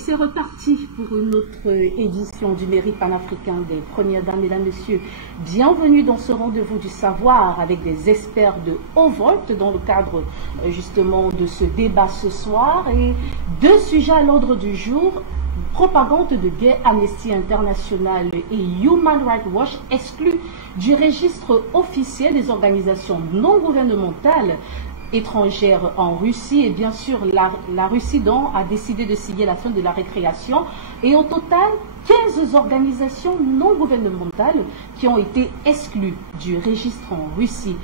Et c'est reparti pour une autre édition du Mérite panafricain des Premières Dames. Mesdames, Messieurs, bienvenue dans ce rendez-vous du savoir avec des experts de haut volt dans le cadre justement de ce débat ce soir. Et deux sujets à l'ordre du jour: propagande de guerre, Amnesty International et Human Rights Watch exclus du registre officiel des organisations non gouvernementales étrangères en Russie. Et bien sûr, la Russie donc a décidé de signer la fin de la récréation. Et au total, 15 organisations non gouvernementales qui ont été exclues du registre en Russie.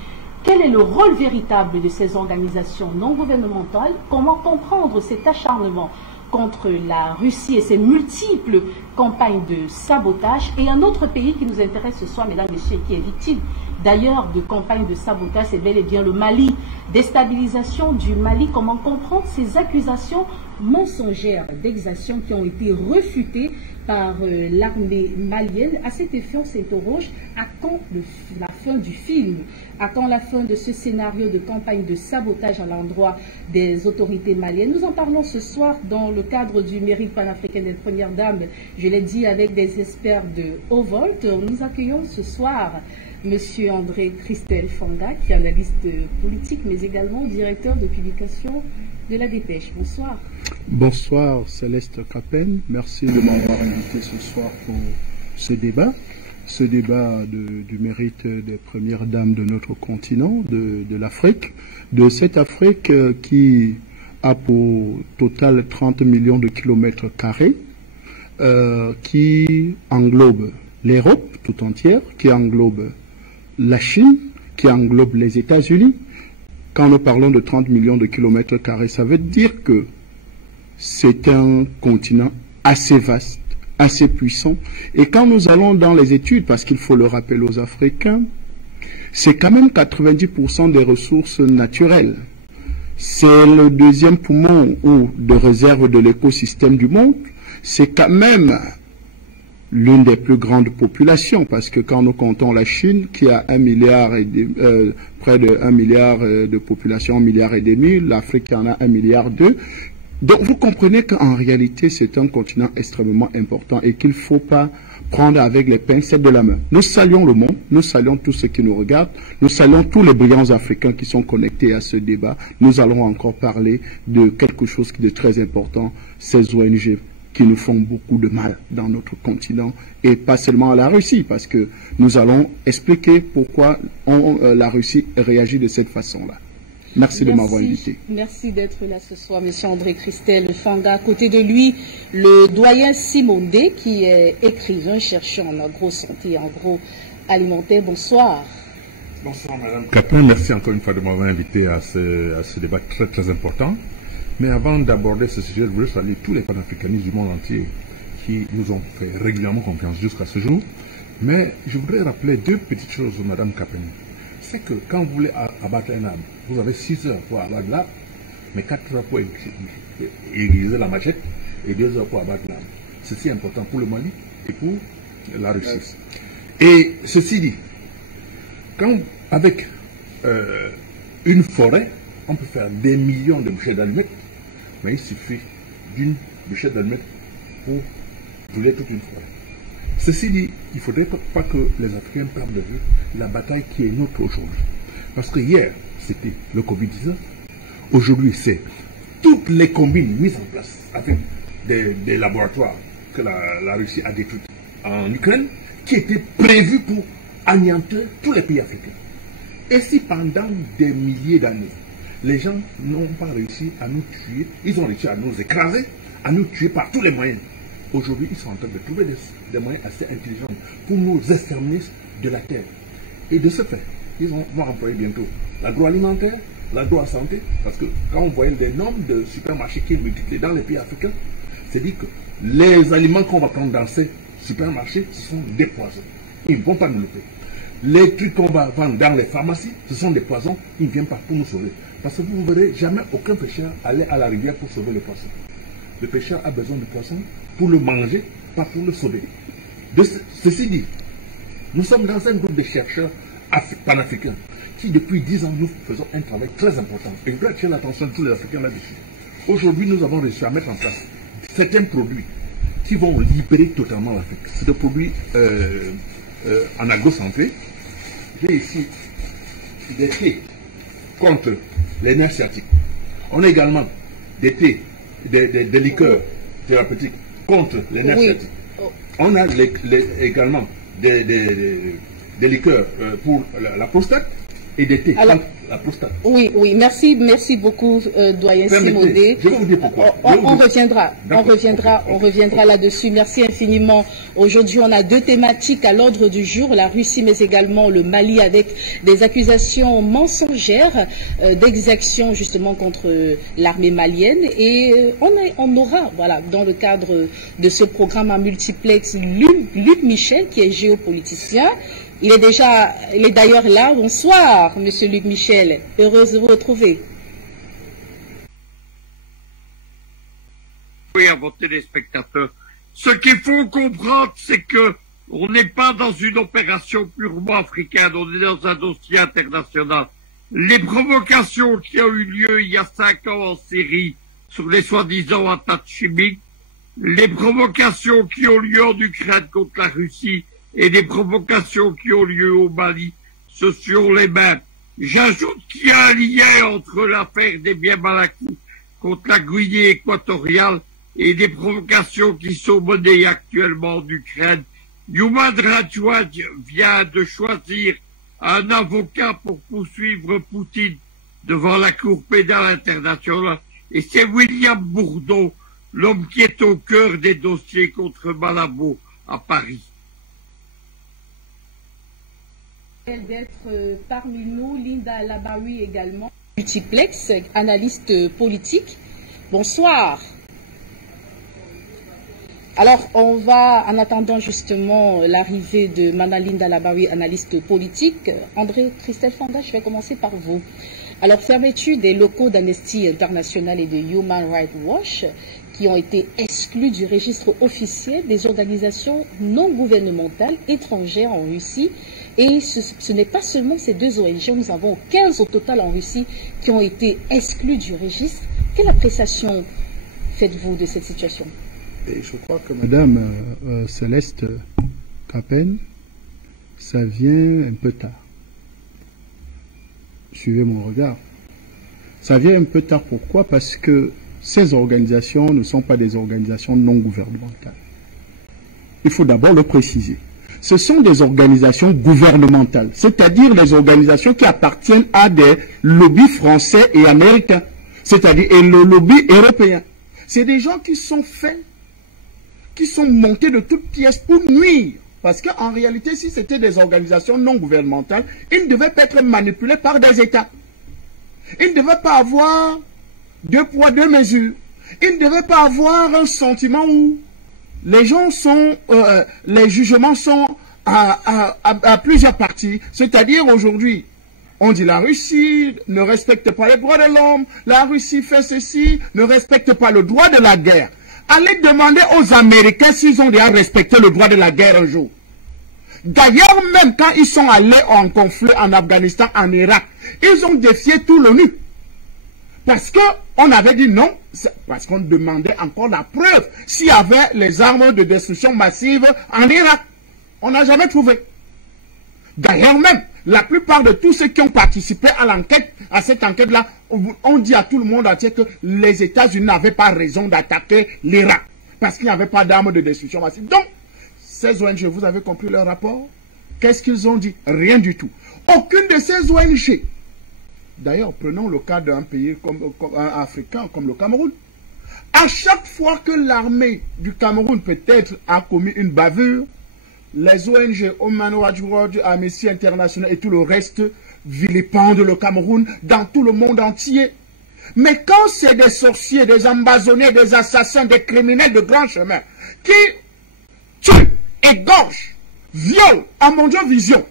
Quel est le rôle véritable de ces organisations non gouvernementales? Comment comprendre cet acharnement contre la Russie et ses multiples campagnes de sabotage? Et un autre pays qui nous intéresse ce soir, mesdames et messieurs, qui est victime d'ailleurs de campagnes de sabotage, c'est bel et bien le Mali. Déstabilisation du Mali, comment comprendre ces accusations mensongères d'exactions qui ont été refutées par l'armée malienne? À cet effet, on s'interroge: à quand la fin du film? À quand la fin de ce scénario de campagne de sabotage à l'endroit des autorités maliennes? Nous en parlons ce soir dans le cadre du Mérite panafricain des Premières Dames. Je l'ai dit, avec des experts de haut volt. Nous accueillons ce soir Monsieur André Christel Fanga, qui est analyste politique, mais également directeur de publication de La Dépêche. Bonsoir. Bonsoir Céleste Capen, merci de m'avoir invité ce soir pour ce débat du mérite des premières dames de notre continent, de l'Afrique, de cette Afrique qui a pour total 30 millions de kilomètres carrés, qui englobe l'Europe tout entière, qui englobe la Chine, qui englobe les États-Unis. Quand nous parlons de 30 millions de kilomètres carrés, ça veut dire que c'est un continent assez vaste, assez puissant. Et quand nous allons dans les études, parce qu'il faut le rappeler aux Africains, c'est quand même 90% des ressources naturelles. C'est le deuxième poumon ou de réserve de l'écosystème du monde. C'est quand même l'une des plus grandes populations, parce que quand nous comptons la Chine, qui a près de 1 milliard de population, 1,5 milliard, l'Afrique qui en a 1,2 milliard. Donc vous comprenez qu'en réalité c'est un continent extrêmement important et qu'il ne faut pas prendre avec les pincettes de la main. Nous saluons le monde, nous saluons tous ceux qui nous regardent, nous saluons tous les brillants Africains qui sont connectés à ce débat. Nous allons encore parler de quelque chose de très important, ces ONG qui nous font beaucoup de mal dans notre continent, et pas seulement à la Russie, parce que nous allons expliquer pourquoi la Russie réagit de cette façon-là. Merci de m'avoir invité. Merci d'être là ce soir, M. André Christel Fanga. À côté de lui, le doyen Simone D, qui est écrivain, chercheur en agro-santé et agroalimentaire. Bonsoir. Bonsoir, Madame Capin. Merci encore une fois de m'avoir invité à ce débat très très important. Mais avant d'aborder ce sujet, je voudrais saluer tous les panafricanistes du monde entier qui nous ont fait régulièrement confiance jusqu'à ce jour. Mais je voudrais rappeler deux petites choses, Madame Capin. C'est que quand vous voulez abattre un arbre, vous avez 6 heures pour abattre l'arbre, mais 4 heures pour aiguiser la machette et 2 heures pour abattre l'arbre. Ceci est important pour le Mali et pour la Russie. Et ceci dit, quand avec une forêt, on peut faire des millions de bouchées d'allumettes, mais il suffit d'une bouchée d'allumettes pour brûler toute une forêt. Ceci dit, il ne faudrait pas que les Africains perdent de vue la bataille qui est nôtre aujourd'hui. Parce que hier, c'était le Covid-19. Aujourd'hui, c'est toutes les combines mises en place avec des laboratoires que la Russie a détruits en Ukraine, qui étaient prévus pour anéantir tous les pays africains. Et si pendant des milliers d'années, les gens n'ont pas réussi à nous tuer, ils ont réussi à nous écraser, à nous tuer par tous les moyens. Aujourd'hui, ils sont en train de trouver des moyens assez intelligents pour nous exterminer de la terre. Et de ce fait, ils vont employer bientôt l'agroalimentaire, l'agro-santé, parce que quand on voyait les nombres de supermarchés qui multiplient dans les pays africains, c'est dit que les aliments qu'on va prendre dans ces supermarchés, ce sont des poisons. Ils ne vont pas nous le payer. Les trucs qu'on va vendre dans les pharmacies, ce sont des poisons, ils ne viennent pas pour nous sauver. Parce que vous ne verrez jamais aucun pêcheur aller à la rivière pour sauver les poissons. Le pêcheur a besoin du poisson pour le manger, pas pour le sauver. Ceci dit, nous sommes dans un groupe de chercheurs panafricains qui, depuis 10 ans, nous faisons un travail très important. Et je voudrais attirer l'attention de tous les Africains là-dessus. Aujourd'hui, nous avons réussi à mettre en place certains produits qui vont libérer totalement l'Afrique. C'est des produits en agrosanté. J'ai ici des thés contre les nerfs sciatiques. On a également des thés, des liqueurs thérapeutiques contre les nerfs sciatiques. On a également des liqueurs pour la prostate et des thés contre la prostate. Oui, oui, merci beaucoup, doyen Simodé. Je vais vous dire pourquoi. On reviendra là-dessus. Merci infiniment. Aujourd'hui, on a deux thématiques à l'ordre du jour, la Russie, mais également le Mali, avec des accusations mensongères d'exactions justement contre l'armée malienne. Et on aura, voilà, dans le cadre de ce programme en multiplex, Luc Michel, qui est géopoliticien. Il est d'ailleurs là. Bonsoir, monsieur Luc Michel. Heureuse de vous retrouver. Oui, à vos téléspectateurs. Ce qu'il faut comprendre, c'est que on n'est pas dans une opération purement africaine, on est dans un dossier international. Les provocations qui ont eu lieu il y a 5 ans en Syrie sur les soi-disant attaques chimiques, les provocations qui ont lieu en Ukraine contre la Russie, et des provocations qui ont lieu au Mali, ce sont les mêmes. J'ajoute qu'il y a un lien entre l'affaire des biens mal acquis contre la Guinée équatoriale et des provocations qui sont menées actuellement en Ukraine. Human Rights Watch vient de choisir un avocat pour poursuivre Poutine devant la Cour pénale internationale, et c'est William Bourdon, l'homme qui est au cœur des dossiers contre Malabo à Paris. D'être parmi nous, Linda Labawi également, multiplex, analyste politique. Bonsoir. Alors, on va, en attendant justement l'arrivée de Mme Linda Labawi, analyste politique, André Christelle Fanda, je vais commencer par vous. Alors, fermeture des locaux d'Amnesty International et de Human Rights Watch qui ont été exclus du registre officiel des organisations non gouvernementales étrangères en Russie. Et ce n'est pas seulement ces deux ONG, nous avons 15 au total en Russie qui ont été exclus du registre. Quelle appréciation faites-vous de cette situation? Et je crois que Madame Céleste Capen, ça vient un peu tard. Suivez mon regard. Ça vient un peu tard, pourquoi? Parce que ces organisations ne sont pas des organisations non gouvernementales. Il faut d'abord le préciser. Ce sont des organisations gouvernementales, c'est-à-dire des organisations qui appartiennent à des lobbies français et américains, c'est-à-dire le lobby européen. C'est des gens qui sont faits, qui sont montés de toutes pièces pour nuire. Parce qu'en réalité, si c'était des organisations non gouvernementales, ils ne devaient pas être manipulés par des États. Ils ne devaient pas avoir deux poids, deux mesures. Ils ne devaient pas avoir un sentiment où les gens sont, les jugements sont à plusieurs parties. C'est-à-dire aujourd'hui, on dit la Russie ne respecte pas les droits de l'homme, la Russie fait ceci, ne respecte pas le droit de la guerre. Allez demander aux Américains s'ils ont déjà respecté le droit de la guerre un jour. D'ailleurs, même quand ils sont allés en conflit en Afghanistan, en Irak, ils ont défié tout l'ONU. Parce qu'on avait dit non, parce qu'on demandait encore la preuve s'il y avait les armes de destruction massive en Irak. On n'a jamais trouvé. D'ailleurs même, la plupart de tous ceux qui ont participé à l'enquête, à cette enquête-là, on dit à tout le monde entier que les États-Unis n'avaient pas raison d'attaquer l'Irak. Parce qu'il n'y avait pas d'armes de destruction massive. Donc, ces ONG, vous avez compris leur rapport? Qu'est-ce qu'ils ont dit? Rien du tout. Aucune de ces ONG. D'ailleurs, prenons le cas d'un pays africain comme le Cameroun. À chaque fois que l'armée du Cameroun peut-être a commis une bavure, les ONG, Human Rights Watch, Amnesty International et tout le reste vilipendent le Cameroun dans tout le monde entier. Mais quand c'est des sorciers, des ambazonnés, des assassins, des criminels de grand chemin qui tuent, égorgent, violent, à mon Dieu, vision,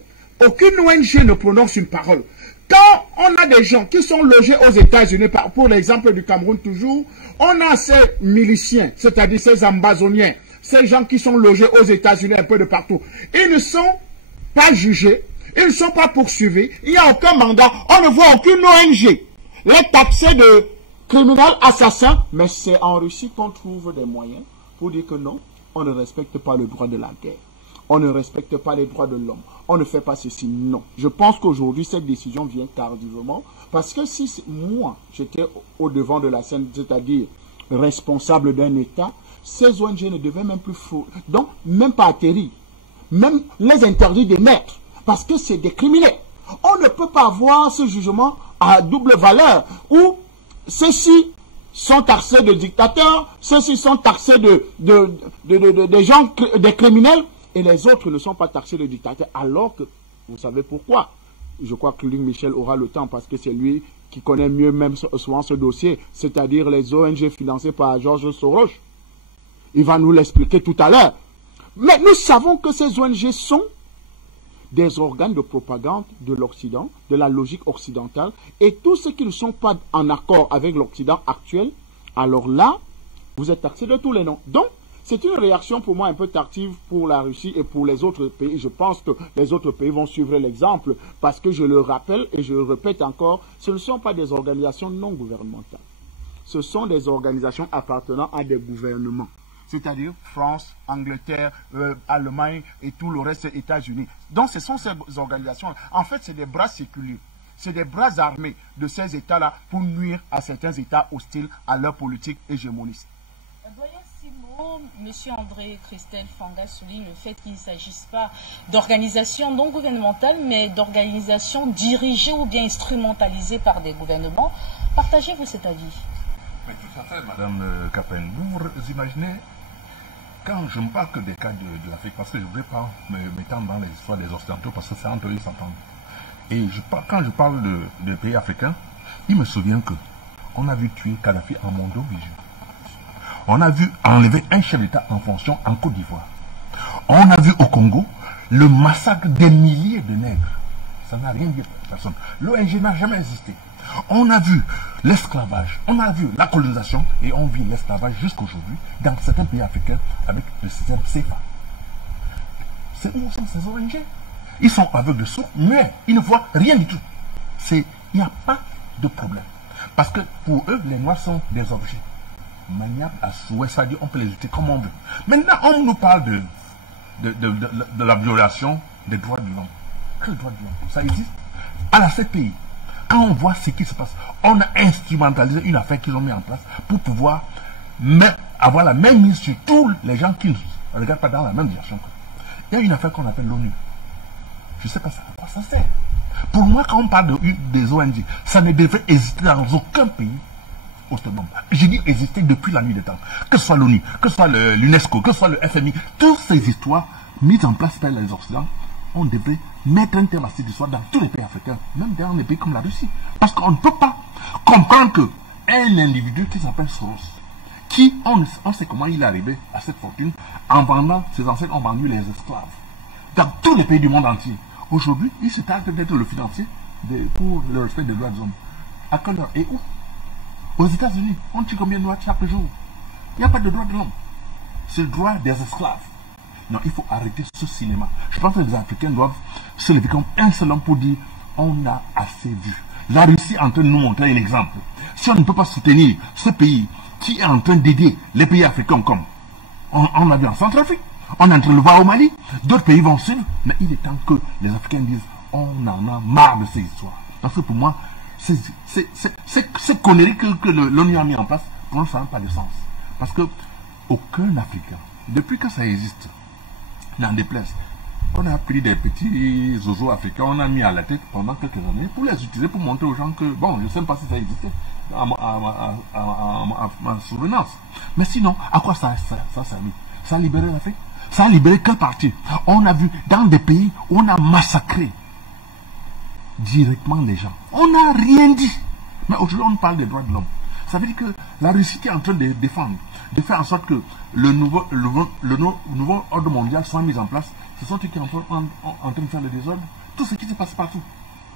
aucune ONG ne prononce une parole. Quand on a des gens qui sont logés aux États-Unis, pour l'exemple du Cameroun toujours, on a ces miliciens, c'est-à-dire ces ambazoniens, ces gens qui sont logés aux États-Unis un peu de partout. Ils ne sont pas jugés, ils ne sont pas poursuivis, il n'y a aucun mandat, on ne voit aucune ONG les taxer criminels, assassins. Mais c'est en Russie qu'on trouve des moyens pour dire que non, on ne respecte pas le droit de la guerre. On ne respecte pas les droits de l'homme. On ne fait pas ceci. Non. Je pense qu'aujourd'hui, cette décision vient tardivement. Parce que si moi, j'étais au devant de la scène, c'est-à-dire responsable d'un État, ces ONG ne devaient même plus donc même pas atterrir. Même les interdire d'émettre. Parce que c'est des criminels. On ne peut pas avoir ce jugement à double valeur où ceux-ci sont taxés de dictateurs, ceux-ci sont taxés de gens, des criminels, et les autres ne sont pas taxés de dictateurs, alors que, vous savez pourquoi? Je crois que Luc Michel aura le temps, parce que c'est lui qui connaît mieux même souvent ce dossier, c'est-à-dire les ONG financées par George Soros. Il va nous l'expliquer tout à l'heure. Mais nous savons que ces ONG sont des organes de propagande de l'Occident, de la logique occidentale, et tous ceux qui ne sont pas en accord avec l'Occident actuel, alors là, vous êtes taxés de tous les noms. Donc, c'est une réaction pour moi un peu tardive pour la Russie et pour les autres pays. Je pense que les autres pays vont suivre l'exemple, parce que je le rappelle et je le répète encore, ce ne sont pas des organisations non gouvernementales. Ce sont des organisations appartenant à des gouvernements. C'est-à-dire France, Angleterre, Allemagne et tout le reste, États-Unis. Donc ce sont ces organisations. En fait, c'est des bras séculiers. C'est des bras armés de ces États-là pour nuire à certains États hostiles à leur politique hégémoniste. Doyen Simo, M. André Christelle Fanga souligne le fait qu'il ne s'agisse pas d'organisations non gouvernementales, mais d'organisations dirigées ou bien instrumentalisées par des gouvernements. Partagez-vous cet avis? Mais tout à fait, Madame Capen. Vous imaginez, quand je ne parle que des cas de l'Afrique, parce que je ne voudrais pas m'étendre dans les histoires des Occidentaux, parce que c'est entre eux ils s'entendent. Et quand je parle de pays africains, il me souvient que on a vu tuer Kadhafi en Mondovigie. On a vu enlever un chef d'État en fonction en Côte d'Ivoire. On a vu au Congo le massacre des milliers de nègres. Ça n'a rien dit à personne. L'ONG n'a jamais existé. On a vu l'esclavage, on a vu la colonisation et on vit l'esclavage jusqu'aujourd'hui dans certains pays africains avec le système CFA. C'est où sont ces ONG? Ils sont aveugles de sourds, mais ils ne voient rien du tout. Il n'y a pas de problème. Parce que pour eux, les Noirs sont des objets maniables à souhait, c'est-à-dire on peut les jeter comme on veut. Maintenant, on nous parle de la violation des droits de l'homme. Quel droit de l'homme? Ça existe? À la CPI, quand on voit ce qui se passe, on a instrumentalisé une affaire qu'ils ont mis en place pour pouvoir avoir la même mise sur tous les gens qui ne regardent pas dans la même direction. Il y a une affaire qu'on appelle l'ONU. Je ne sais pas à quoi ça sert. Pour moi, quand on parle des ONG, ça ne devrait exister dans aucun pays autonome. J'ai dit exister depuis la nuit des temps. Que ce soit l'ONU, que ce soit l'UNESCO, que ce soit le FMI, toutes ces histoires mises en place par les Occidentaux, on devrait mettre un terme à cette histoire dans tous les pays africains, même dans des pays comme la Russie. Parce qu'on ne peut pas comprendre qu'un individu qui s'appelle Soros, qui, on sait comment il est arrivé à cette fortune, en vendant, ses ancêtres ont vendu les esclaves dans tous les pays du monde entier. Aujourd'hui, il se targue d'être le financier pour le respect des droits de l'homme. À quelle heure et où? Aux États-Unis, on tue combien de droits chaque jour? Il n'y a pas de droit de l'homme. C'est le droit des esclaves. Non, il faut arrêter ce cinéma. Je pense que les Africains doivent se lever comme un seul homme pour dire on a assez vu. La Russie est en train de nous montrer un exemple. Si on ne peut pas soutenir ce pays qui est en train d'aider les pays africains comme on l'a vu en Centrafrique, on est en train de le voir au Mali, d'autres pays vont suivre, mais il est temps que les Africains disent on en a marre de ces histoires. Parce que pour moi, ces conneries que l'ONU a mis en place, pour moi, ça n'a pas de sens. Parce que aucun Africain, depuis que ça existe, n'en déplaise, on a pris des petits zozos africains, on a mis à la tête pendant quelques années pour les utiliser, pour montrer aux gens que, bon, je ne sais pas si ça existait à ma souvenance. Mais sinon, à quoi ça a servi? Ça a libéré l'Afrique? Ça a libéré quelle partie? On a vu dans des pays où on a massacré directement les gens. On n'a rien dit. Mais aujourd'hui, on parle des droits de l'homme. Ça veut dire que la Russie est en train de défendre, de faire en sorte que le nouveau ordre mondial soit mis en place. Ce sont eux qui sont en train de faire le désordre. Tout ce qui se passe partout.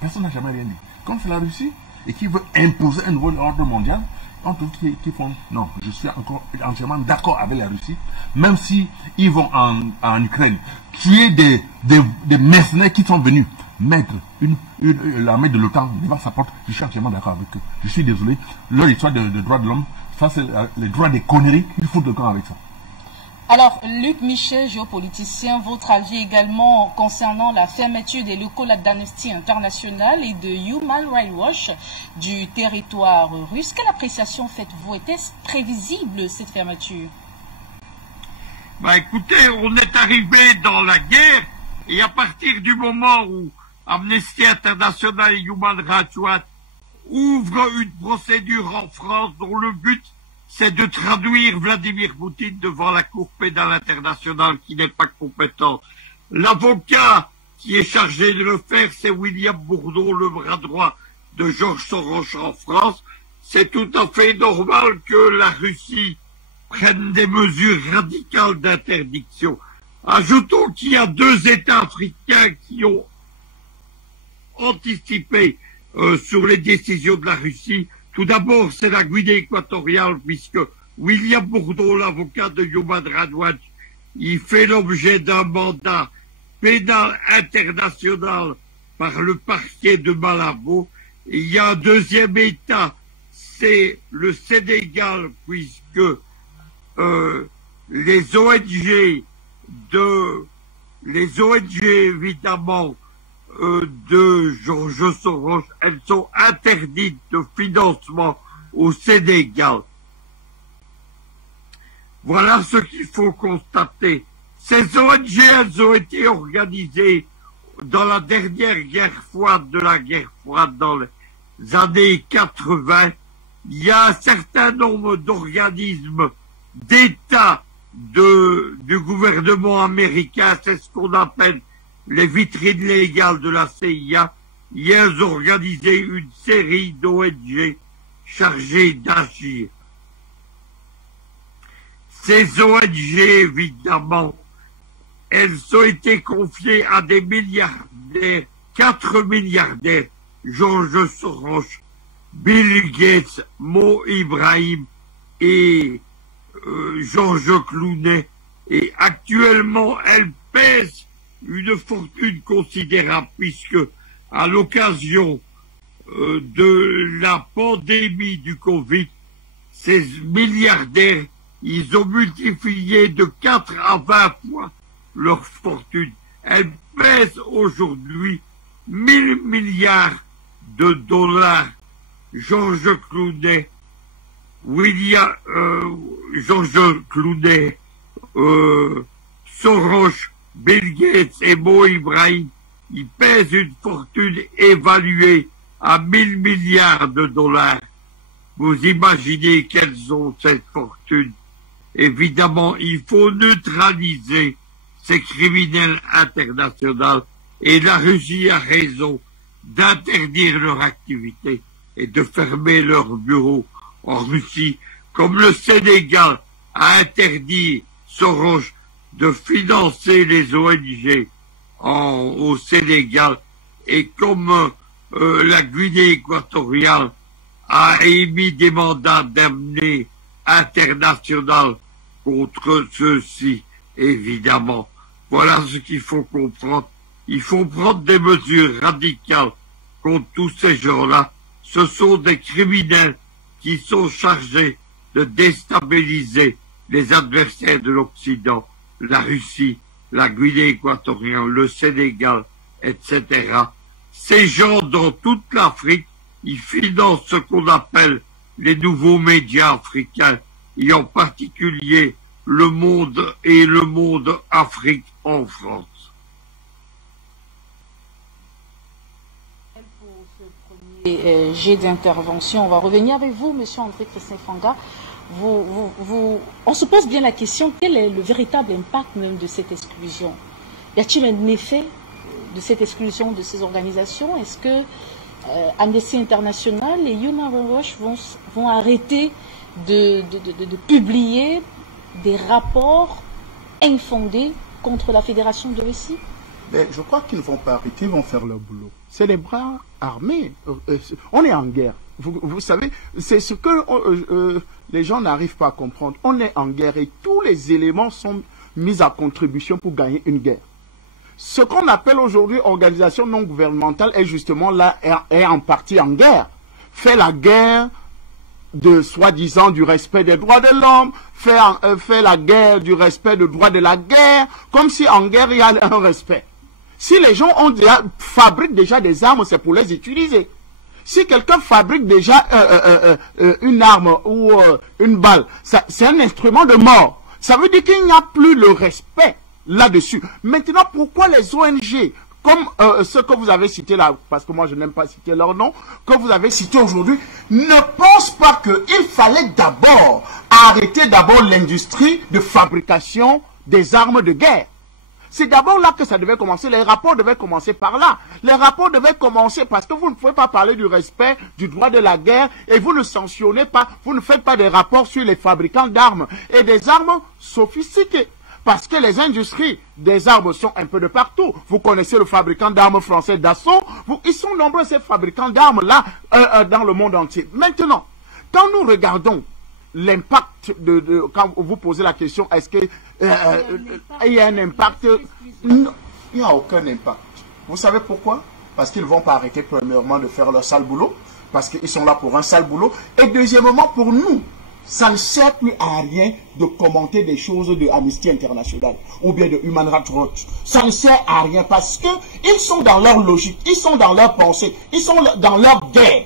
Personne n'a jamais rien dit. Comme c'est la Russie et qui veut imposer un nouveau ordre mondial, on trouve qu'ils font. Non, je suis encore entièrement d'accord avec la Russie. Même si ils vont en Ukraine tuer des mercenaires qui sont venus mettre l'armée de l'OTAN devant sa porte, je suis entièrement d'accord avec eux. Je suis désolé. Leur histoire de droits de l'homme, ça c'est les droits des conneries, ils foutent le camp avec ça. Alors, Luc Michel, géopoliticien, votre avis également concernant la fermeture des locaux d'Amnesty International et de Human Rights Watch du territoire russe. Quelle appréciation faites-vous? Était-ce prévisible cette fermeture? Bah écoutez, on est arrivé dans la guerre et à partir du moment où Amnesty International et Human Rights Watch ouvrent une procédure en France dont le but c'est de traduire Vladimir Poutine devant la Cour pénale internationale qui n'est pas compétente. L'avocat qui est chargé de le faire, c'est William Bourdon, le bras droit de Georges Soros en France. C'est tout à fait normal que la Russie prenne des mesures radicales d'interdiction. Ajoutons qu'il y a 2 États africains qui ont anticipé sur les décisions de la Russie. Tout d'abord, c'est la Guinée équatoriale, puisque William Bourdon, l'avocat de Human Rights Watch, il fait l'objet d'un mandat pénal international par le parquet de Malabo. Et il y a un 2e État, c'est le Sénégal, puisque les ONG évidemment de Georges Soros, elles sont interdites de financement au Sénégal. Voilà ce qu'il faut constater. Ces ONG, elles ont été organisées dans la dernière guerre froide de la guerre froide dans les années 80. Il y a un certain nombre d'organismes d'État du gouvernement américain, c'est ce qu'on appelle les vitrines légales de la CIA. Ils ont organisé une série d'ONG chargées d'agir. Ces ONG, évidemment, elles ont été confiées à des milliardaires, 4 milliardaires, Georges Soros, Bill Gates, Mo Ibrahim et Georges Clooney. Et actuellement, elles pèsent une fortune considérable puisque à l'occasion de la pandémie du Covid, ces milliardaires, ils ont multiplié de 4 à 20 fois leur fortune. Elle pèse aujourd'hui 1000 milliards de dollars. Georges Clooney, Georges Clooney, Soros, Bill Gates et Mo Ibrahim, ils pèsent une fortune évaluée à 1000 milliards de dollars. Vous imaginez quelles ont cette fortune. Évidemment, il faut neutraliser ces criminels internationaux et la Russie a raison d'interdire leur activité et de fermer leurs bureaux en Russie, comme le Sénégal a interdit Soros de financer les ONG au Sénégal et comme la Guinée équatoriale a émis des mandats d'amener international contre ceux-ci, évidemment. Voilà ce qu'il faut comprendre. Il faut prendre des mesures radicales contre tous ces gens-là. Ce sont des criminels qui sont chargés de déstabiliser les adversaires de l'Occident, la Russie, la Guinée équatoriale, le Sénégal, etc. Ces gens dans toute l'Afrique, ils financent ce qu'on appelle les nouveaux médias africains, et en particulier Le Monde et Le Monde Afrique en France. Pour ce premier jet d'intervention, on va revenir avec vous, Monsieur André Christophe Fanga. On se pose bien la question, quel est le véritable impact même de cette exclusion? Y a-t-il un effet de cette exclusion de ces organisations? Est-ce que Amnesty International et Human Rights Watch vont arrêter de publier des rapports infondés contre la Fédération de Russie? Mais je crois qu'ils ne vont pas arrêter, ils vont faire leur boulot. C'est les bras armés. On est en guerre. Vous savez, c'est ce que les gens n'arrivent pas à comprendre. On est en guerre et tous les éléments sont mis à contribution pour gagner une guerre. Ce qu'on appelle aujourd'hui organisation non gouvernementale est justement là, est en partie en guerre. Fait la guerre de soi-disant du respect des droits de l'homme, fait la guerre du respect des droits de la guerre, comme si en guerre il y a un respect. Si les gens fabriquent déjà des armes, c'est pour les utiliser. Si quelqu'un fabrique déjà une arme ou une balle, c'est un instrument de mort. Ça veut dire qu'il n'y a plus le respect là-dessus. Maintenant, pourquoi les ONG, comme ceux que vous avez cités là, parce que moi je n'aime pas citer leur nom, que vous avez cité aujourd'hui, ne pensent pas qu'il fallait d'abord arrêter l'industrie de fabrication des armes de guerre. C'est d'abord là que ça devait commencer. Les rapports devaient commencer par là. Les rapports devaient commencer parce que vous ne pouvez pas parler du respect du droit de la guerre et vous ne sanctionnez pas, vous ne faites pas des rapports sur les fabricants d'armes et des armes sophistiquées. Parce que les industries des armes sont un peu de partout. Vous connaissez le fabricant d'armes français Dassault. Ils sont nombreux ces fabricants d'armes là dans le monde entier. Maintenant, quand nous regardons l'impact quand vous posez la question, est-ce que il y a un impact? Non, il n'y a aucun impact. Vous savez pourquoi? Parce qu'ils ne vont pas arrêter premièrement de faire leur sale boulot, parce qu'ils sont là pour un sale boulot, et deuxièmement pour nous, ça ne sert plus à rien de commenter des choses de Amnesty International ou bien de Human Rights Watch. Ça ne sert à rien parce que ils sont dans leur logique, ils sont dans leur pensée, ils sont dans leur guerre.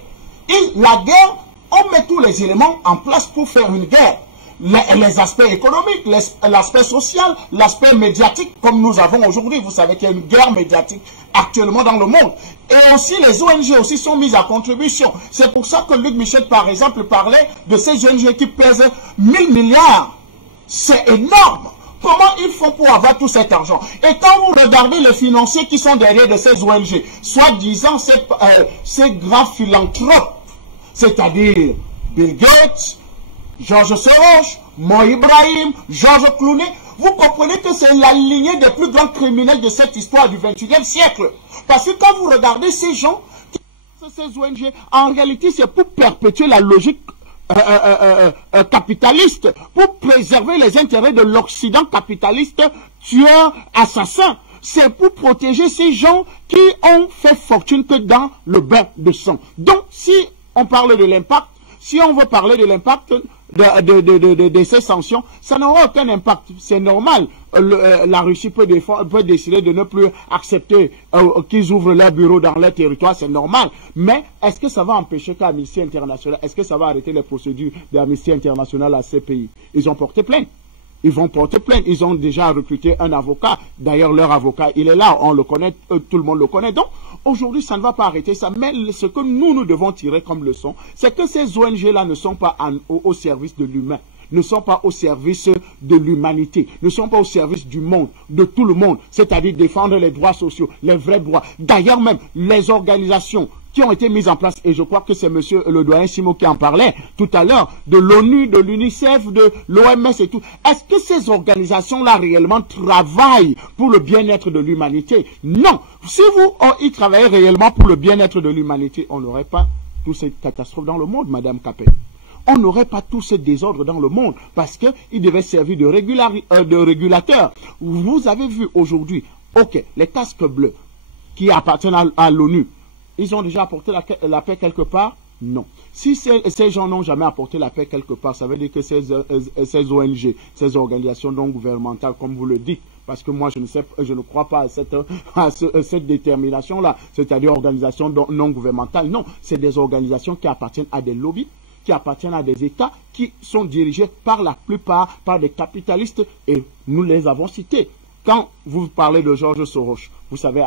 Et la guerre, on met tous les éléments en place pour faire une guerre. Les aspects économiques, l'aspect social, l'aspect médiatique, comme nous avons aujourd'hui. Vous savez qu'il y a une guerre médiatique actuellement dans le monde. Et aussi, les ONG aussi sont mises à contribution. C'est pour ça que Luc Michel, par exemple, parlait de ces ONG qui pèsent 1000 milliards. C'est énorme. Comment ils font pour avoir tout cet argent? Et quand vous regardez les financiers qui sont derrière de ces ONG, soi-disant ces grands philanthropes, c'est-à-dire Bill Gates, George Soros, Mo Ibrahim, George Clooney, vous comprenez que c'est la lignée des plus grands criminels de cette histoire du XXIe siècle. Parce que quand vous regardez ces gens, ces ONG, en réalité c'est pour perpétuer la logique capitaliste, pour préserver les intérêts de l'Occident capitaliste, tueur, assassin. C'est pour protéger ces gens qui ont fait fortune que dans le bain de sang. Donc si on parle de l'impact, si on veut parler de l'impact de ces sanctions, ça n'aura aucun impact. C'est normal. La Russie peut décider de ne plus accepter qu'ils ouvrent leurs bureaux dans leur territoire, c'est normal. Mais est-ce que ça va empêcher qu'Amnesty International, est-ce que ça va arrêter les procédures d'Amnesty International à ces pays? Ils ont porté plainte. Ils vont porter plainte. Ils ont déjà recruté un avocat. D'ailleurs, leur avocat, il est là. On le connaît, tout le monde le connaît. Donc, aujourd'hui, ça ne va pas arrêter ça. Mais ce que nous devons tirer comme leçon, c'est que ces ONG-là ne sont pas au service de l'humain, ne sont pas au service de l'humanité, ne sont pas au service du monde, de tout le monde. C'est-à-dire défendre les droits sociaux, les vrais droits. D'ailleurs, même, les organisations qui ont été mises en place, et je crois que c'est monsieur le doyen Simon qui en parlait tout à l'heure, de l'ONU, de l'UNICEF, de l'OMS et tout. Est-ce que ces organisations-là réellement travaillent pour le bien-être de l'humanité? Non. Si ils travaillaient réellement pour le bien-être de l'humanité, on n'aurait pas toutes ces catastrophes dans le monde, Madame Capet. On n'aurait pas tout ce désordre dans le monde parce qu'ils devaient servir de régulateurs. Vous avez vu aujourd'hui, ok, les casques bleus qui appartiennent à l'ONU, ils ont déjà apporté la paix quelque part? Non. Si ces gens n'ont jamais apporté la paix quelque part, ça veut dire que ces ONG, ces organisations non gouvernementales, comme vous le dites, parce que moi je ne crois pas à cette détermination-là, c'est-à-dire organisation non gouvernementale. Non, c'est des organisations qui appartiennent à des lobbies, qui appartiennent à des États, qui sont dirigés par la plupart par des capitalistes, et nous les avons cités. Quand vous parlez de George Soros, vous savez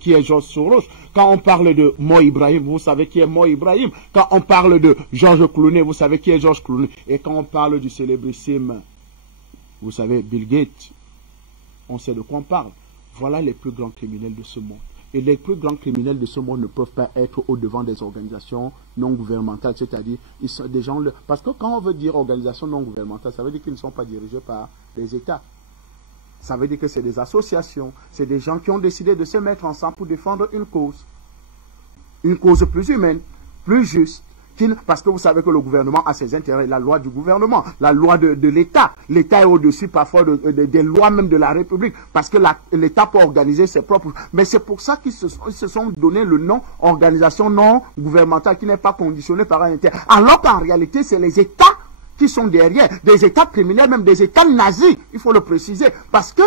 qui est George Soros. Quand on parle de Mo Ibrahim, vous savez qui est Mo Ibrahim. Quand on parle de George Clooney, vous savez qui est George Clooney. Et quand on parle du célébrissime, vous savez, Bill Gates, on sait de quoi on parle. Voilà les plus grands criminels de ce monde. Et les plus grands criminels de ce monde ne peuvent pas être au-devant des organisations non gouvernementales, c'est-à-dire, ils sont des gens... Parce que quand on veut dire organisation non gouvernementale, ça veut dire qu'ils ne sont pas dirigés par les États. Ça veut dire que c'est des associations, c'est des gens qui ont décidé de se mettre ensemble pour défendre une cause plus humaine, plus juste, Parce que vous savez que le gouvernement a ses intérêts, la loi du gouvernement, la loi de l'État. L'État est au-dessus parfois des lois même de la République, parce que l'État peut organiser ses propres... Mais c'est pour ça qu'ils se sont donné le nom organisation non gouvernementale qui n'est pas conditionnée par un intérêt. Alors qu'en réalité, c'est les États qui sont derrière, des États criminels, même des États nazis, il faut le préciser. Parce que,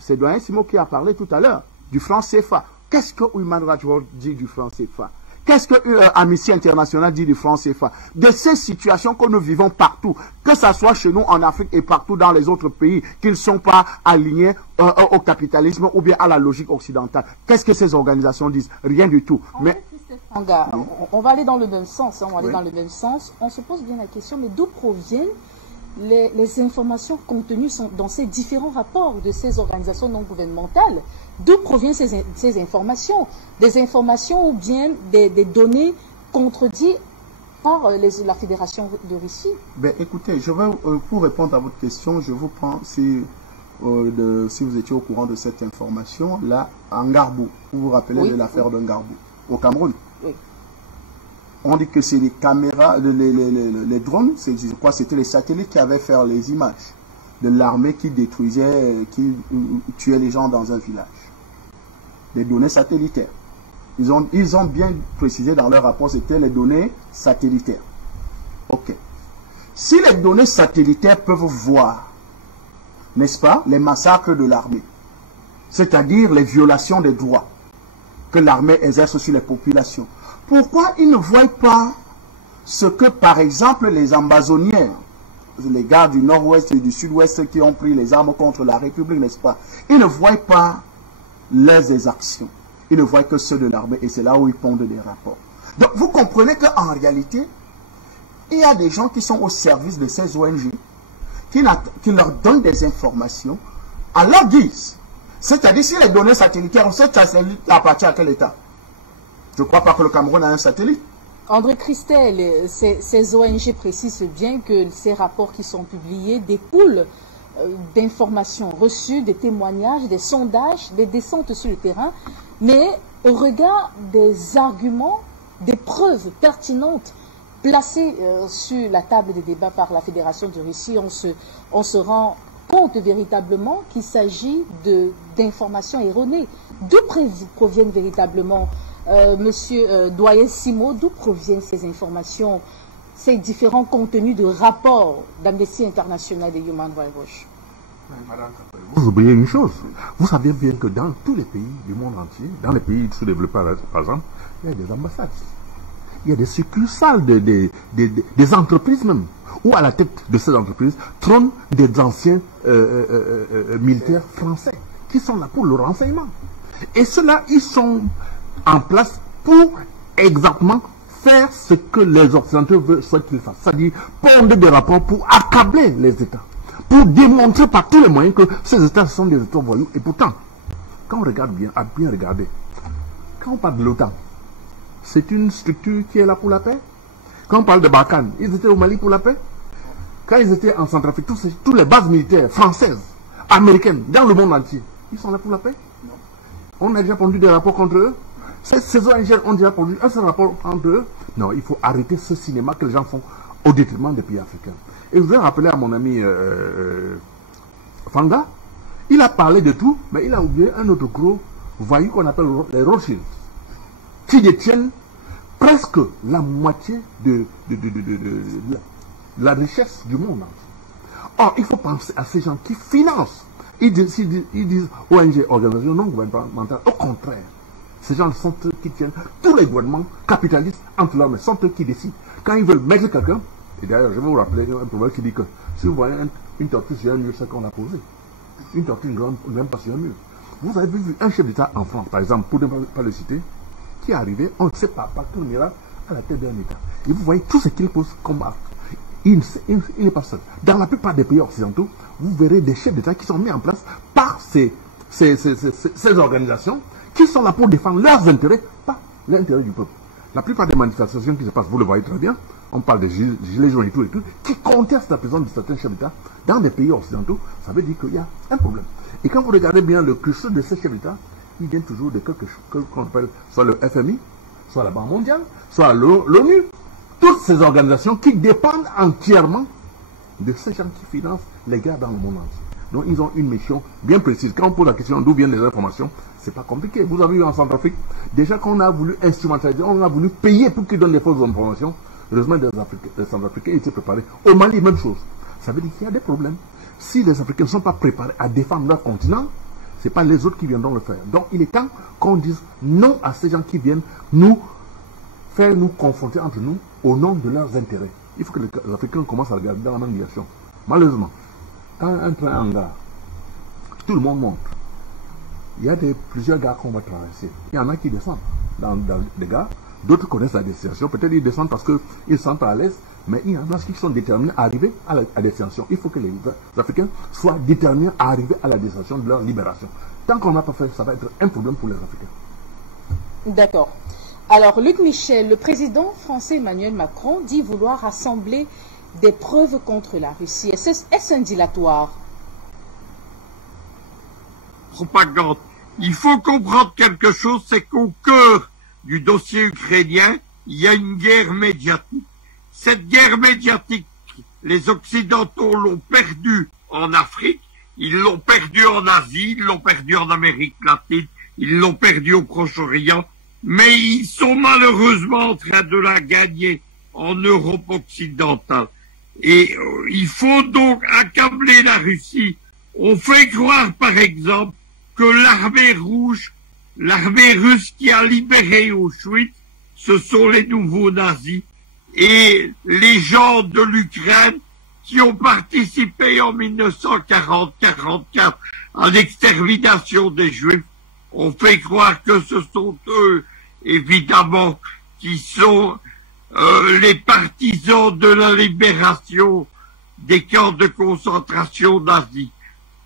c'est Doyen Simo qui a parlé tout à l'heure, du franc CFA. Qu'est-ce que Human Rights Watch dit du franc CFA? Qu'est-ce que Amnesty International dit du franc CFA? De ces situations que nous vivons partout, que ce soit chez nous en Afrique et partout dans les autres pays, qu'ils ne sont pas alignés au capitalisme ou bien à la logique occidentale. Qu'est-ce que ces organisations disent? Rien du tout. Mais on va aller dans le même sens. On se pose bien la question, mais d'où proviennent les informations contenues dans ces différents rapports de ces organisations non gouvernementales? D'où proviennent ces informations? Des informations ou bien des données contredites par la Fédération de Russie? Ben, écoutez, je vais, pour répondre à votre question, je vous prends, si vous étiez au courant de cette information, là, en Ngarbou, vous vous rappelez de l'affaire de Ngarbou, au Cameroun. Oui. On dit que c'est les caméras, les drones, je crois que c'était les satellites qui avaient fait les images de l'armée qui détruisait, qui tuait les gens dans un village. Des données satellitaires. Ils ont bien précisé dans leur rapport, c'était les données satellitaires. Ok. Si les données satellitaires peuvent voir, n'est-ce pas, les massacres de l'armée, c'est-à-dire les violations des droits que l'armée exerce sur les populations, pourquoi ils ne voient pas ce que, par exemple, les ambazoniens, les gars du nord-ouest et du sud-ouest qui ont pris les armes contre la République, n'est-ce pas, ils ne voient pas leurs exactions. Ils ne voient que ceux de l'armée et c'est là où ils pondent des rapports. Donc, vous comprenez qu'en réalité, il y a des gens qui sont au service de ces ONG qui leur donnent des informations à leur guise. C'est-à-dire, si les données satellitaires, ces satellites appartiennent à quel État? Je ne crois pas que le Cameroun a un satellite. André Christel, ces ONG précisent bien que ces rapports qui sont publiés découlent d'informations reçues, des témoignages, des sondages, des descentes sur le terrain, mais au regard des arguments, des preuves pertinentes placées sur la table des débats par la Fédération de Russie, on se rend compte véritablement qu'il s'agit d'informations erronées. D'où proviennent véritablement, Monsieur Doyen Simo, d'où proviennent ces informations, ces différents contenus de rapports d'Amnesty International et Human Rights Watch? Vous oubliez une chose. Vous savez bien que dans tous les pays du monde entier, dans les pays sous-développés par exemple, il y a des ambassades. Il y a des succursales des entreprises même, où à la tête de ces entreprises trônent des anciens militaires français qui sont là pour le renseignement. Et ceux-là, ils sont en place pour exactement faire ce que les Occidentaux souhaitent qu'ils fassent. C'est-à-dire pondre des rapports pour accabler les États, pour démontrer par tous les moyens que ces États sont des États voyous. Et pourtant, quand on regarde bien, à bien regarder, quand on parle de l'OTAN, c'est une structure qui est là pour la paix. Quand on parle de Barkhane, ils étaient au Mali pour la paix. Quand ils étaient en Centrafrique, toutes les bases militaires françaises, américaines, dans le monde entier, ils sont là pour la paix. Non. On a déjà pondu des rapports contre eux. Ces ONG ont déjà pondu un seul rapport entre eux. Non, il faut arrêter ce cinéma que les gens font au détriment des pays africains. Et je voudrais rappeler à mon ami Fanga, il a parlé de tout, mais il a oublié un autre gros voyou qu'on appelle les Rothschild, qui détiennent presque la moitié de la richesse du monde. Or, il faut penser à ces gens qui financent. Ils disent ONG, organisations non gouvernementales. Au contraire, ces gens sont eux qui tiennent tous les gouvernements capitalistes entre leurs mains, sont eux qui décident. Quand ils veulent mettre quelqu'un, et d'ailleurs, je vais vous rappeler un proverbe qui dit que si vous voyez une tortue sur un mur, c'est qu'on l'a posé. Une tortue ne grimpe même pas sur un mur. Vous avez vu un chef d'État en France, par exemple, pour ne pas le citer, qui est arrivé, on ne sait pas, par quel miracle, à la tête d'un État. Et vous voyez tout ce qu'il pose comme acte. Il n'est pas seul. Dans la plupart des pays occidentaux, vous verrez des chefs d'État qui sont mis en place par ces organisations qui sont là pour défendre leurs intérêts, pas l'intérêt du peuple. La plupart des manifestations qui se passent, vous le voyez très bien, on parle des gilets jaunes et tout, qui contestent la présence de certains chefs d'État dans des pays occidentaux, ça veut dire qu'il y a un problème. Et quand vous regardez bien le cursus de ces chefs d'État, ils viennent toujours de quelque chose qu'on appelle soit le FMI, soit la Banque mondiale, soit l'ONU. toutes ces organisations qui dépendent entièrement de ces gens qui financent les guerres dans le monde entier. Donc ils ont une mission bien précise. Quand on pose la question d'où viennent les informations, c'est pas compliqué. Vous avez vu en Centrafrique, déjà qu'on a voulu instrumentaliser, on a voulu payer pour qu'ils donnent des fausses informations. Heureusement, les Centrafricains étaient préparés. Au Mali, même chose. Ça veut dire qu'il y a des problèmes. Si les Africains ne sont pas préparés à défendre leur continent, ce n'est pas les autres qui viendront le faire. Donc il est temps qu'on dise non à ces gens qui viennent nous faire nous confronter entre nous au nom de leurs intérêts. Il faut que les Africains commencent à regarder dans la même direction. Malheureusement, quand un train en gare, tout le monde monte. Il y a plusieurs gares qu'on va traverser. Il y en a qui descendent dans des gares. D'autres connaissent la destination. Peut-être ils descendent parce qu'ils se sentent à l'aise. Mais il y en a qui sont déterminés à arriver à la destination. Il faut que les Africains soient déterminés à arriver à la destination de leur libération. Tant qu'on n'a pas fait, ça va être un problème pour les Africains. D'accord. Alors, Luc Michel, le président français Emmanuel Macron dit vouloir rassembler des preuves contre la Russie. Est-ce un dilatoire? Propagande. Il faut comprendre quelque chose, c'est qu'au cœur du dossier ukrainien, il y a une guerre médiatique. Cette guerre médiatique, les Occidentaux l'ont perdue en Afrique, ils l'ont perdue en Asie, ils l'ont perdue en Amérique latine, ils l'ont perdue au Proche-Orient, mais ils sont malheureusement en train de la gagner en Europe occidentale. Et il faut donc accabler la Russie. On fait croire, par exemple, que l'armée rouge, l'armée russe qui a libéré Auschwitz, ce sont les nouveaux nazis. Et les gens de l'Ukraine qui ont participé en 1940-44 à l'extermination des Juifs, on fait croire que ce sont eux, évidemment, qui sont les partisans de la libération des camps de concentration nazis.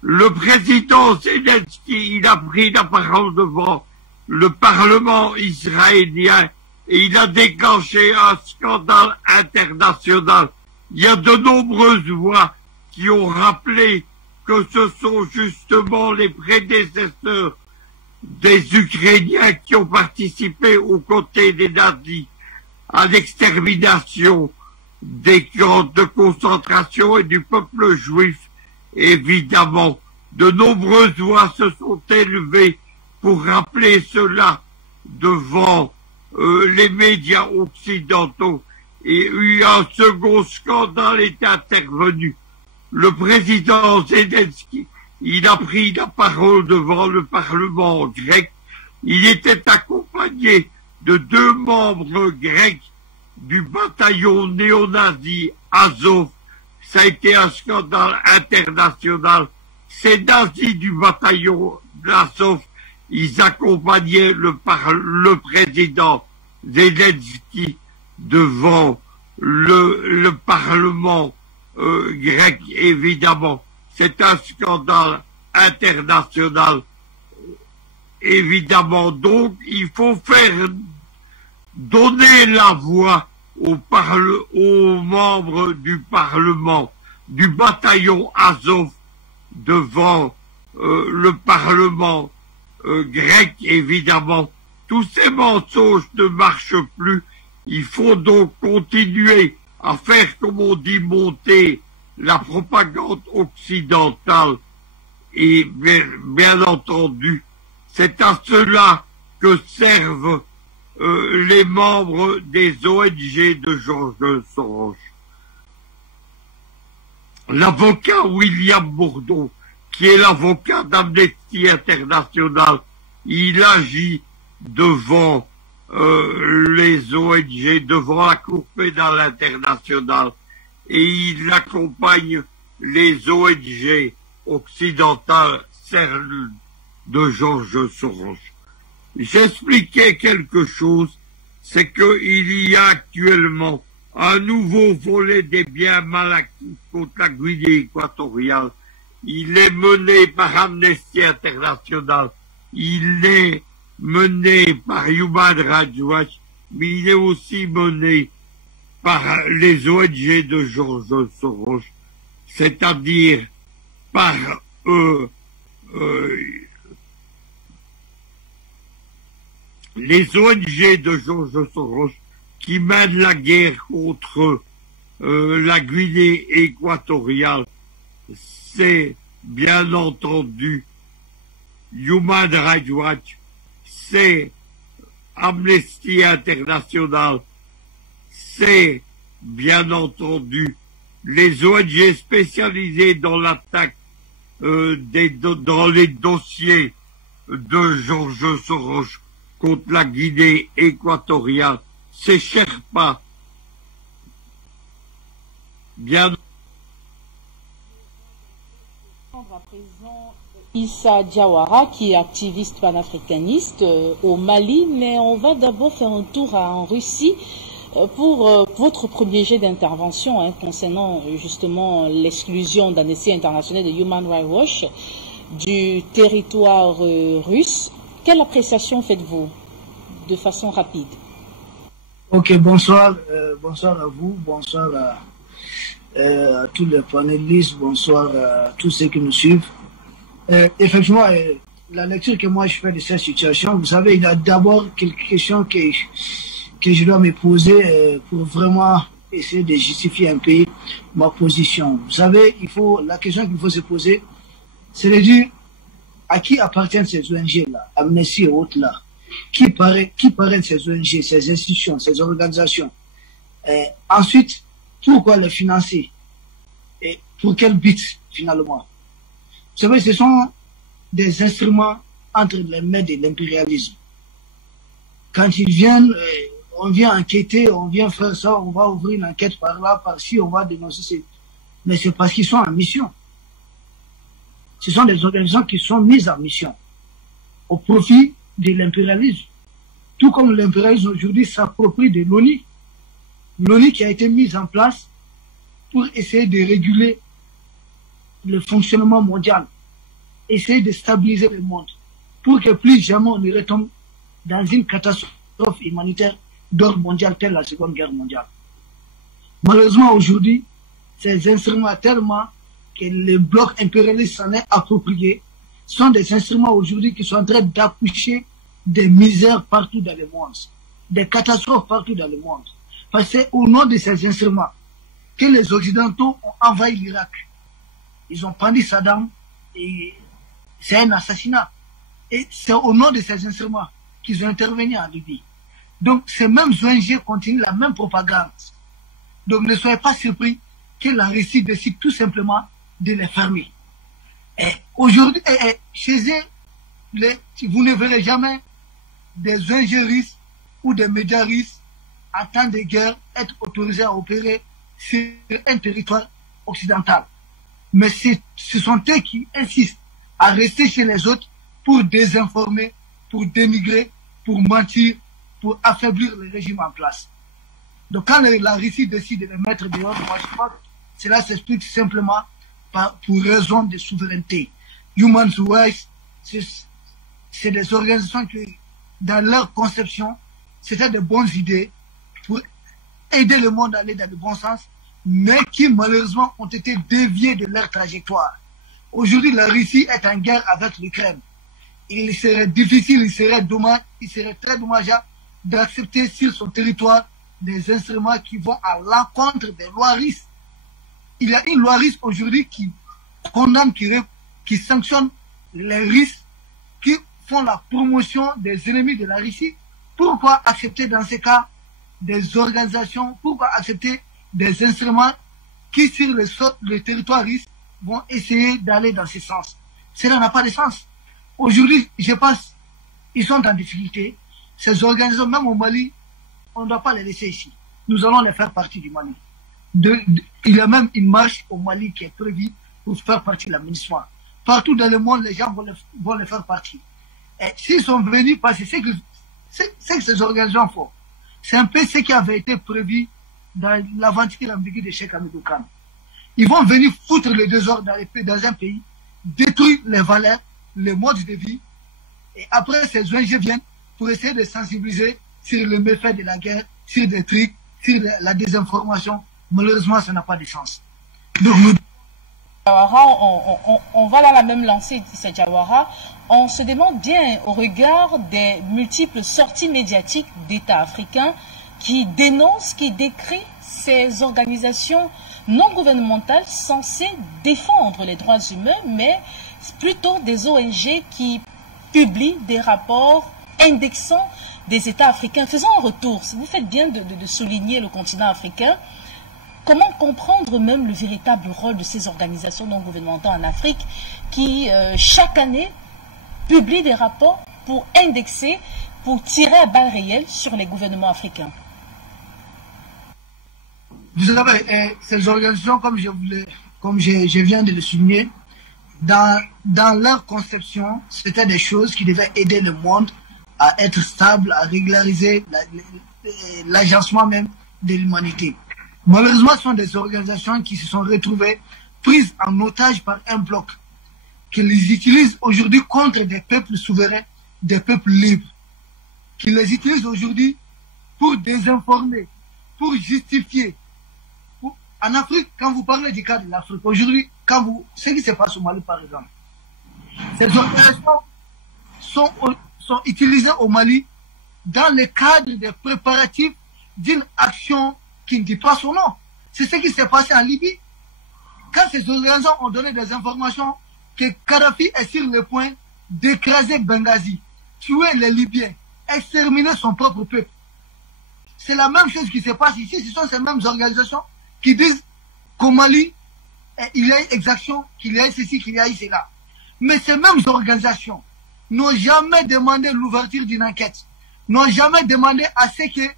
Le président Zelensky, il a pris la parole devant le Parlement israélien et il a déclenché un scandale international. Il y a de nombreuses voix qui ont rappelé que ce sont justement les prédécesseurs des Ukrainiens qui ont participé aux côtés des nazis à l'extermination des camps de concentration et du peuple juif. Évidemment, de nombreuses voix se sont élevées pour rappeler cela devant les médias occidentaux, et un second scandale est intervenu. Le président Zelensky, il a pris la parole devant le Parlement grec. Il était accompagné de 2 membres grecs du bataillon néo-nazi Azov. Ça a été un scandale international. Ces nazis du bataillon Azov, ils accompagnaient le président Zelensky devant le Parlement grec, évidemment. C'est un scandale international, évidemment. Donc, il faut faire donner la voix aux membres du Parlement, du bataillon Azov, devant le Parlement grec, évidemment. Tous ces mensonges ne marchent plus. Il faut donc continuer à faire, comme on dit, monter la propagande occidentale. Et bien entendu, c'est à cela que servent les membres des ONG de George Soros. L'avocat William Bourdon, qui est l'avocat d'Amnesty International, il agit devant les ONG, devant la Cour pénale internationale, et il accompagne les ONG occidentales, celles de George Soros. J'expliquais quelque chose, c'est qu'il y a actuellement un nouveau volet des biens mal acquis contre la Guinée équatoriale. Il est mené par Amnesty International, il est mené par Human Rights Watch, mais il est aussi mené par les ONG de George Soros, c'est-à-dire par les ONG de George Soros qui mène la guerre contre la Guinée équatoriale, c'est bien entendu Human Rights Watch, c'est Amnesty International, c'est bien entendu les ONG spécialisées dans l'attaque dans les dossiers de George Soros contre la Guinée équatoriale, c'est Sherpa. Bien. À présent, Issa Diawara, qui est activiste panafricaniste au Mali, mais on va d'abord faire un tour en Russie pour votre premier jet d'intervention concernant justement l'exclusion d'Amnesty International de Human Rights Watch du territoire russe. Quelle appréciation faites-vous de façon rapide? Ok, bonsoir, bonsoir à vous, bonsoir à tous les panélistes, bonsoir à tous ceux qui nous suivent. Effectivement, la lecture que moi je fais de cette situation, vous savez, il y a d'abord quelques questions que je dois me poser pour vraiment essayer de justifier un peu ma position. Vous savez, la question qu'il faut se poser, c'est de dire à qui appartiennent ces ONG-là, Amnesty et autres là, qui parrainent ces ONG, ces institutions, ces organisations. Ensuite, pourquoi les financer et pour quel but finalement? Vous savez, ce sont des instruments entre les mains de l'impérialisme. Quand ils viennent, on vient enquêter, on vient faire ça, on va ouvrir une enquête par là, par-ci, on va dénoncer. Mais c'est parce qu'ils sont en mission. Ce sont des organisations qui sont mises en mission au profit de l'impérialisme. Tout comme l'impérialisme aujourd'hui s'approprie de l'ONU. L'ONU qui a été mise en place pour essayer de réguler le fonctionnement mondial, essayer de stabiliser le monde, pour que plus jamais on ne retombe dans une catastrophe humanitaire d'ordre mondial telle la Seconde Guerre mondiale. Malheureusement aujourd'hui, ces instruments tellement que le bloc impérialiste s'en est approprié, sont des instruments aujourd'hui qui sont en train d'accoucher des misères partout dans le monde, des catastrophes partout dans le monde. Parce que c'est au nom de ces instruments que les Occidentaux ont envahi l'Irak. Ils ont pendu Saddam et c'est un assassinat. Et c'est au nom de ces instruments qu'ils ont intervenu en Libye. Donc ces mêmes ONG continuent la même propagande. Donc ne soyez pas surpris que la Russie décide tout simplement de les fermer. Et aujourd'hui, chez eux, vous ne verrez jamais des ONG russes ou des médias russes en temps de guerre être autorisés à opérer sur un territoire occidental. Mais ce sont eux qui insistent à rester chez les autres pour désinformer, pour dénigrer, pour mentir, pour affaiblir le régime en place. Donc quand la Russie décide de les mettre dehors, moi je crois que cela s'explique simplement pour raison de souveraineté. Human Rights, c'est des organisations qui, dans leur conception, c'était de bonnes idées pour aider le monde à aller dans le bon sens, mais qui malheureusement ont été déviés de leur trajectoire. Aujourd'hui, la Russie est en guerre avec l'Ukraine. Il serait difficile, il serait très dommageable d'accepter sur son territoire des instruments qui vont à l'encontre des lois russes. Il y a une loi russe aujourd'hui qui condamne, qui sanctionne les Russes qui font la promotion des ennemis de la Russie. Pourquoi accepter dans ces cas des organisations, pourquoi accepter des instruments qui sur le territoire russe vont essayer d'aller dans ce sens? Cela n'a pas de sens. Aujourd'hui, je pense, ils sont en difficulté. Ces organisations, même au Mali, on ne doit pas les laisser ici. Nous allons les faire partie du Mali. Il y a même une marche au Mali qui est prévue pour faire partie de la MINUSMA. Partout dans le monde, les gens vont les faire partie. Et s'ils sont venus, parce que c'est que ces organisations font. C'est un peu ce qui avait été prévu dans l'aventure ambiguë de Cheikh Hamidou Kane. Ils vont venir foutre le désordre dans un pays, détruire les valeurs, les modes de vie, et après ces ONG viennent pour essayer de sensibiliser sur le méfait de la guerre, sur des trucs, sur la désinformation. Malheureusement, ça n'a pas de sens. Donc, on va dans la même lancée, Issa Diawara. On se demande bien, au regard des multiples sorties médiatiques d'États africains, qui dénonce, qui décrit ces organisations non gouvernementales censées défendre les droits humains, mais plutôt des ONG qui publient des rapports indexant des États africains. Faisons un retour. Vous faites bien de souligner le continent africain. Comment comprendre même le véritable rôle de ces organisations non gouvernementales en Afrique qui, chaque année, publient des rapports pour indexer, pour tirer à balles réelles sur les gouvernements africains? Vous savez, ces organisations, comme je viens de le souligner, dans leur conception, c'était des choses qui devaient aider le monde à être stable, à régulariser l'agencement même de l'humanité. Malheureusement, ce sont des organisations qui se sont retrouvées prises en otage par un bloc, qui les utilise aujourd'hui contre des peuples souverains, des peuples libres, qui les utilise aujourd'hui pour désinformer, pour justifier. En Afrique, quand vous parlez du cas de l'Afrique, aujourd'hui, ce qui se passe au Mali par exemple, ces organisations sont utilisées au Mali dans le cadre des préparatifs d'une action qui ne dit pas son nom. C'est ce qui s'est passé en Libye. Quand ces organisations ont donné des informations que Kadhafi est sur le point d'écraser Benghazi, tuer les Libyens, exterminer son propre peuple. C'est la même chose qui se passe ici. Ce sont ces mêmes organisations qui disent qu'au Mali, il y a exaction, qu'il y a ceci, qu'il y a cela. Mais ces mêmes organisations n'ont jamais demandé l'ouverture d'une enquête, n'ont jamais demandé à ce que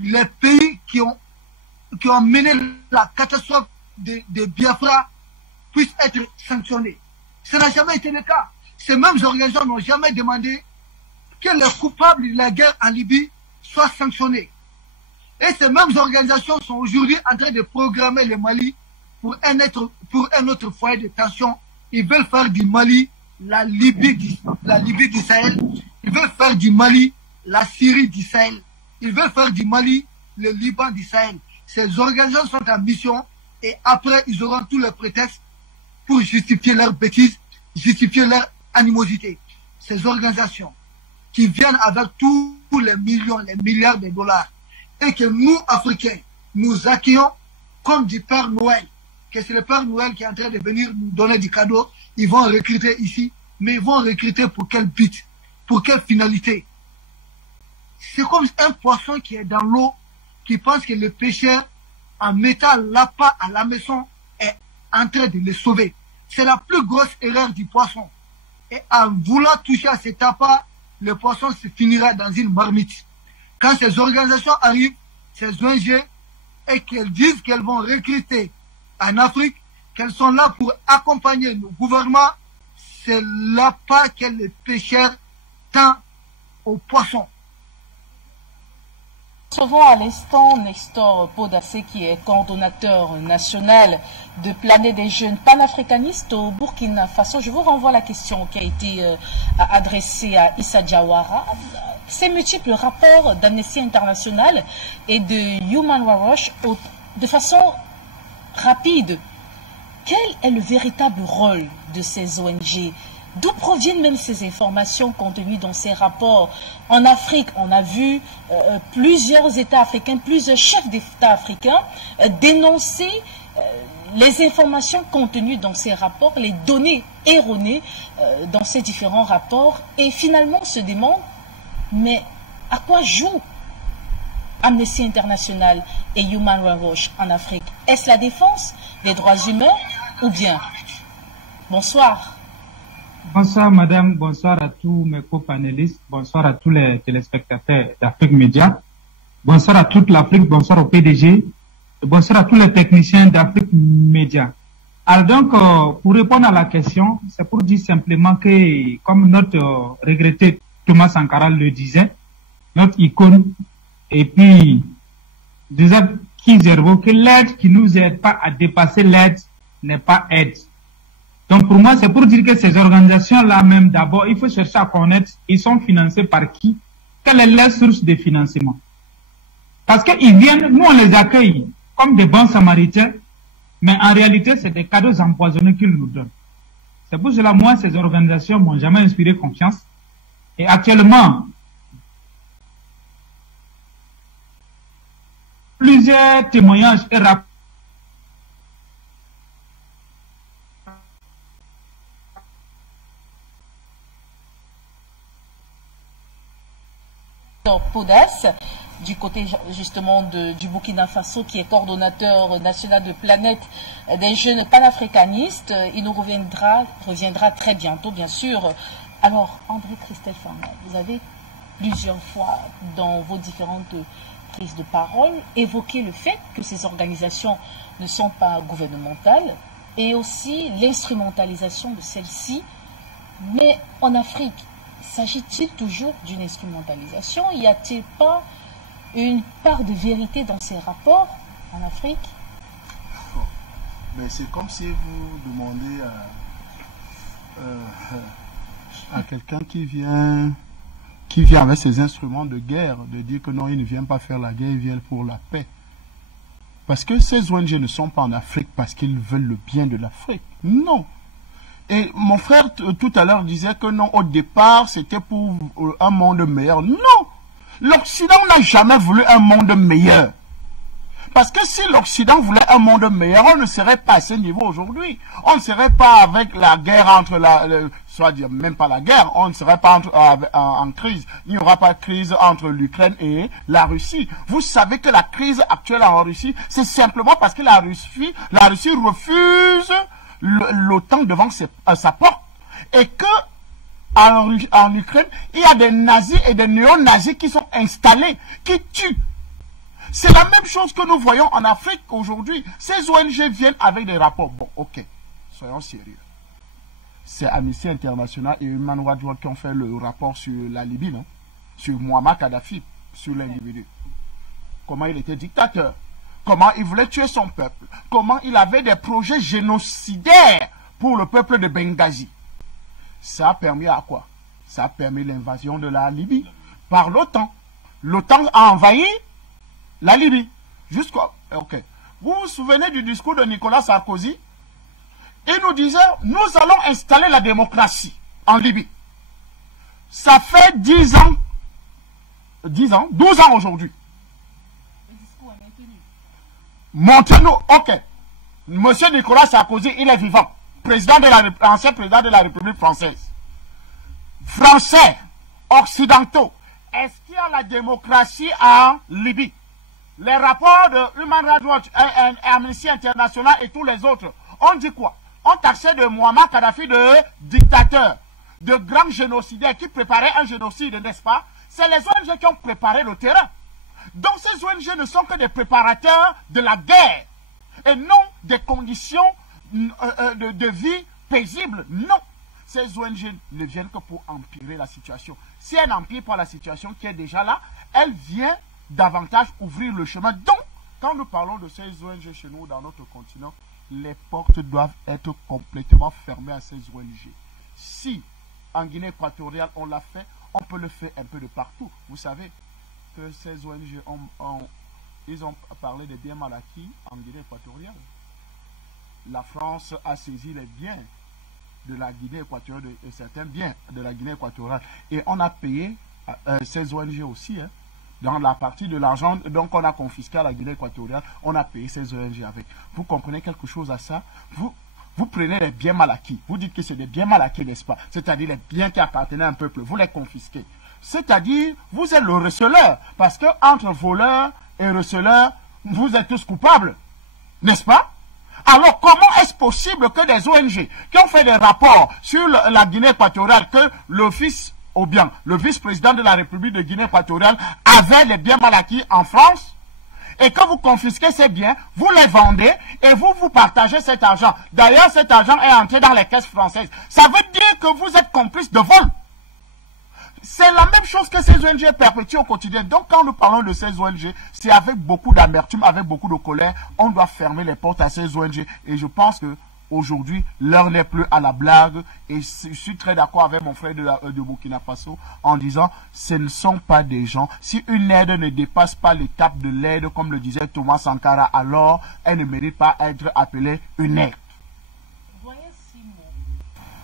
les pays qui ont mené la catastrophe de Biafra puissent être sanctionnés. Ça n'a jamais été le cas. Ces mêmes organisations n'ont jamais demandé que les coupables de la guerre en Libye soient sanctionnés. Et ces mêmes organisations sont aujourd'hui en train de programmer le Mali pour un autre foyer de tension. Ils veulent faire du Mali la Libye du Sahel. Ils veulent faire du Mali la Syrie du Sahel. Ils veulent faire du Mali le Liban du Sahel. Ces organisations sont en mission et après ils auront tous les prétextes pour justifier leurs bêtises, justifier leur animosité. Ces organisations qui viennent avec tous les millions, les milliards de dollars et que nous, Africains, nous accueillons comme du Père Noël, que c'est le Père Noël qui est en train de venir nous donner du cadeau. Ils vont recruter ici, mais ils vont recruter pour quel but, pour quelle finalité? C'est comme un poisson qui est dans l'eau, qui pense que le pêcheur, en mettant l'appât à la maison, est en train de le sauver. C'est la plus grosse erreur du poisson. Et en voulant toucher à cet appât, le poisson se finira dans une marmite. Quand ces organisations arrivent, ces ONG, et qu'elles disent qu'elles vont recruter en Afrique, qu'elles sont là pour accompagner nos gouvernements, c'est l'appât que le pêcheur tend aux poissons. Nous recevons à l'instant Nestor Podassé, qui est coordonnateur national de Planète des jeunes panafricanistes au Burkina Faso. Je vous renvoie à la question qui a été adressée à Issa Diawara. Ces multiples rapports d'Amnesty International et de Human Rights Watch, de façon rapide, quel est le véritable rôle de ces ONG? D'où proviennent même ces informations contenues dans ces rapports? En Afrique, on a vu plusieurs États africains, plusieurs chefs d'État africains dénoncer les informations contenues dans ces rapports, les données erronées dans ces différents rapports, et finalement on se demande, mais à quoi jouent Amnesty International et Human Rights Watch en Afrique? Est-ce la défense des droits humains ou bien? Bonsoir. Bonsoir madame, bonsoir à tous mes co-panélistes, bonsoir à tous les téléspectateurs d'Afrique Média, bonsoir à toute l'Afrique, bonsoir au PDG, bonsoir à tous les techniciens d'Afrique Média. Alors donc, pour répondre à la question, c'est pour dire simplement que, comme notre regretté Thomas Sankara le disait, notre icône, et puis, déjà, que l'aide qui nous aide pas à dépasser l'aide n'est pas aide. Donc pour moi, c'est pour dire que ces organisations-là même, d'abord, il faut chercher à connaître, ils sont financés par qui? Quelle est leur source de financement? Parce qu'ils viennent, nous on les accueille comme des bons samaritains, mais en réalité, c'est des cadeaux empoisonnés qu'ils nous donnent. C'est pour cela, moi, ces organisations m'ont jamais inspiré confiance. Et actuellement, plusieurs témoignages et rapports Podas, du côté justement du Burkina Faso, qui est coordonnateur national de Planète des jeunes panafricanistes. Il nous reviendra très bientôt, bien sûr. Alors, André Christelle Fanga, vous avez plusieurs fois dans vos différentes prises de parole évoqué le fait que ces organisations ne sont pas gouvernementales et aussi l'instrumentalisation de celles-ci. Mais en Afrique, s'agit-il toujours d'une instrumentalisation? Y a-t-il pas une part de vérité dans ces rapports en Afrique? Mais c'est comme si vous demandez à quelqu'un qui vient avec ses instruments de guerre de dire que non, il ne vient pas faire la guerre, il vient pour la paix. Parce que ces ONG ne sont pas en Afrique parce qu'ils veulent le bien de l'Afrique. Non. Et mon frère tout à l'heure disait que non, au départ, c'était pour un monde meilleur. Non! L'Occident n'a jamais voulu un monde meilleur. Parce que si l'Occident voulait un monde meilleur, on ne serait pas à ce niveau aujourd'hui. On ne serait pas avec la guerre entre soit dire même pas la guerre, on ne serait pas en crise. Il n'y aura pas de crise entre l'Ukraine et la Russie. Vous savez que la crise actuelle en Russie, c'est simplement parce que la Russie refuse l'OTAN devant sa porte, et que en Ukraine, il y a des nazis et des néo-nazis qui sont installés, qui tuent. C'est la même chose que nous voyons en Afrique aujourd'hui. Ces ONG viennent avec des rapports. Bon, ok, soyons sérieux. C'est Amnesty International et Human Rights Watch qui ont fait le rapport sur la Libye, non? Sur Muammar Kadhafi, sur l'individu. Comment il était dictateur. Comment il voulait tuer son peuple. Comment il avait des projets génocidaires pour le peuple de Benghazi. Ça a permis à quoi? Ça a permis l'invasion de la Libye par l'OTAN. L'OTAN a envahi la Libye. Ok. Vous vous souvenez du discours de Nicolas Sarkozy? Il nous disait, nous allons installer la démocratie en Libye. Ça fait 12 ans aujourd'hui. Montrez-nous, ok. Monsieur Nicolas Sarkozy, il est vivant. Ancien président de la République française. Français, occidentaux, est-ce qu'il y a la démocratie en Libye? Les rapports de Human Rights Watch, Amnesty International et tous les autres, on dit quoi? On taxait de Muammar Kadhafi de dictateur, de grand génocidaire qui préparait un génocide, n'est-ce pas? C'est les ONG qui ont préparé le terrain. Donc ces ONG ne sont que des préparateurs de la guerre et non des conditions de vie paisibles. Non, ces ONG ne viennent que pour empirer la situation. Si elle n'empire pas la situation qui est déjà là, elle vient davantage ouvrir le chemin. Donc, quand nous parlons de ces ONG chez nous, dans notre continent, les portes doivent être complètement fermées à ces ONG. Si en Guinée équatoriale on l'a fait, on peut le faire un peu de partout. Vous savez que ces ONG ils ont parlé des biens mal acquis en Guinée équatoriale. La France a saisi les biens de la Guinée équatoriale, et certains biens de la Guinée équatoriale. Et on a payé ces ONG aussi, hein, dans la partie de l'argent donc on a confisqué à la Guinée équatoriale, on a payé ces ONG avec. Vous comprenez quelque chose à ça? Vous prenez les biens mal acquis. Vous dites que c'est des biens mal acquis, n'est-ce pas? C'est-à-dire les biens qui appartenaient à un peuple. Vous les confisquez. C'est-à-dire, vous êtes le receleur. Parce que entre voleurs et receleurs, vous êtes tous coupables. N'est-ce pas? Alors, comment est-ce possible que des ONG qui ont fait des rapports sur la Guinée équatoriale, que l'office, ou bien le vice-président de la République de Guinée équatoriale avait des biens mal acquis en France, et que vous confisquez ces biens, vous les vendez et vous partagez cet argent. D'ailleurs, cet argent est entré dans les caisses françaises. Ça veut dire que vous êtes complice de vol. C'est la même chose que ces ONG perpétuent au quotidien. Donc, quand nous parlons de ces ONG, c'est avec beaucoup d'amertume, avec beaucoup de colère. On doit fermer les portes à ces ONG. Et je pense que aujourd'hui, l'heure n'est plus à la blague. Et je suis très d'accord avec mon frère de Burkina Faso en disant, ce ne sont pas des gens. Si une aide ne dépasse pas l'étape de l'aide, comme le disait Thomas Sankara, alors elle ne mérite pas être appelée une aide.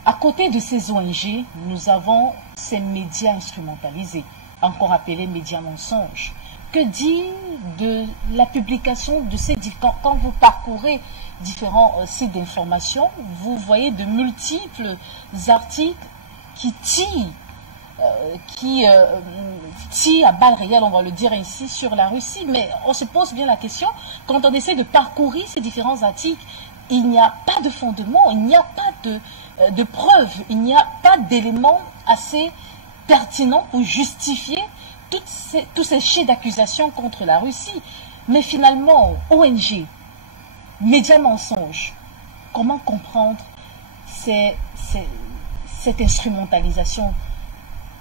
À côté de ces ONG, nous avons ces médias instrumentalisés, encore appelés médias mensonges. que dire de la publication de ces... Quand vous parcourez différents sites d'information, vous voyez de multiples articles qui tirent à balles réelles, on va le dire ainsi, sur la Russie. Mais on se pose bien la question, quand on essaie de parcourir ces différents articles, il n'y a pas de fondement, il n'y a pas de preuves, il n'y a pas d'éléments assez pertinents pour justifier tous ces chefs d'accusation contre la Russie. Mais finalement, ONG, médias mensonges, comment comprendre cette instrumentalisation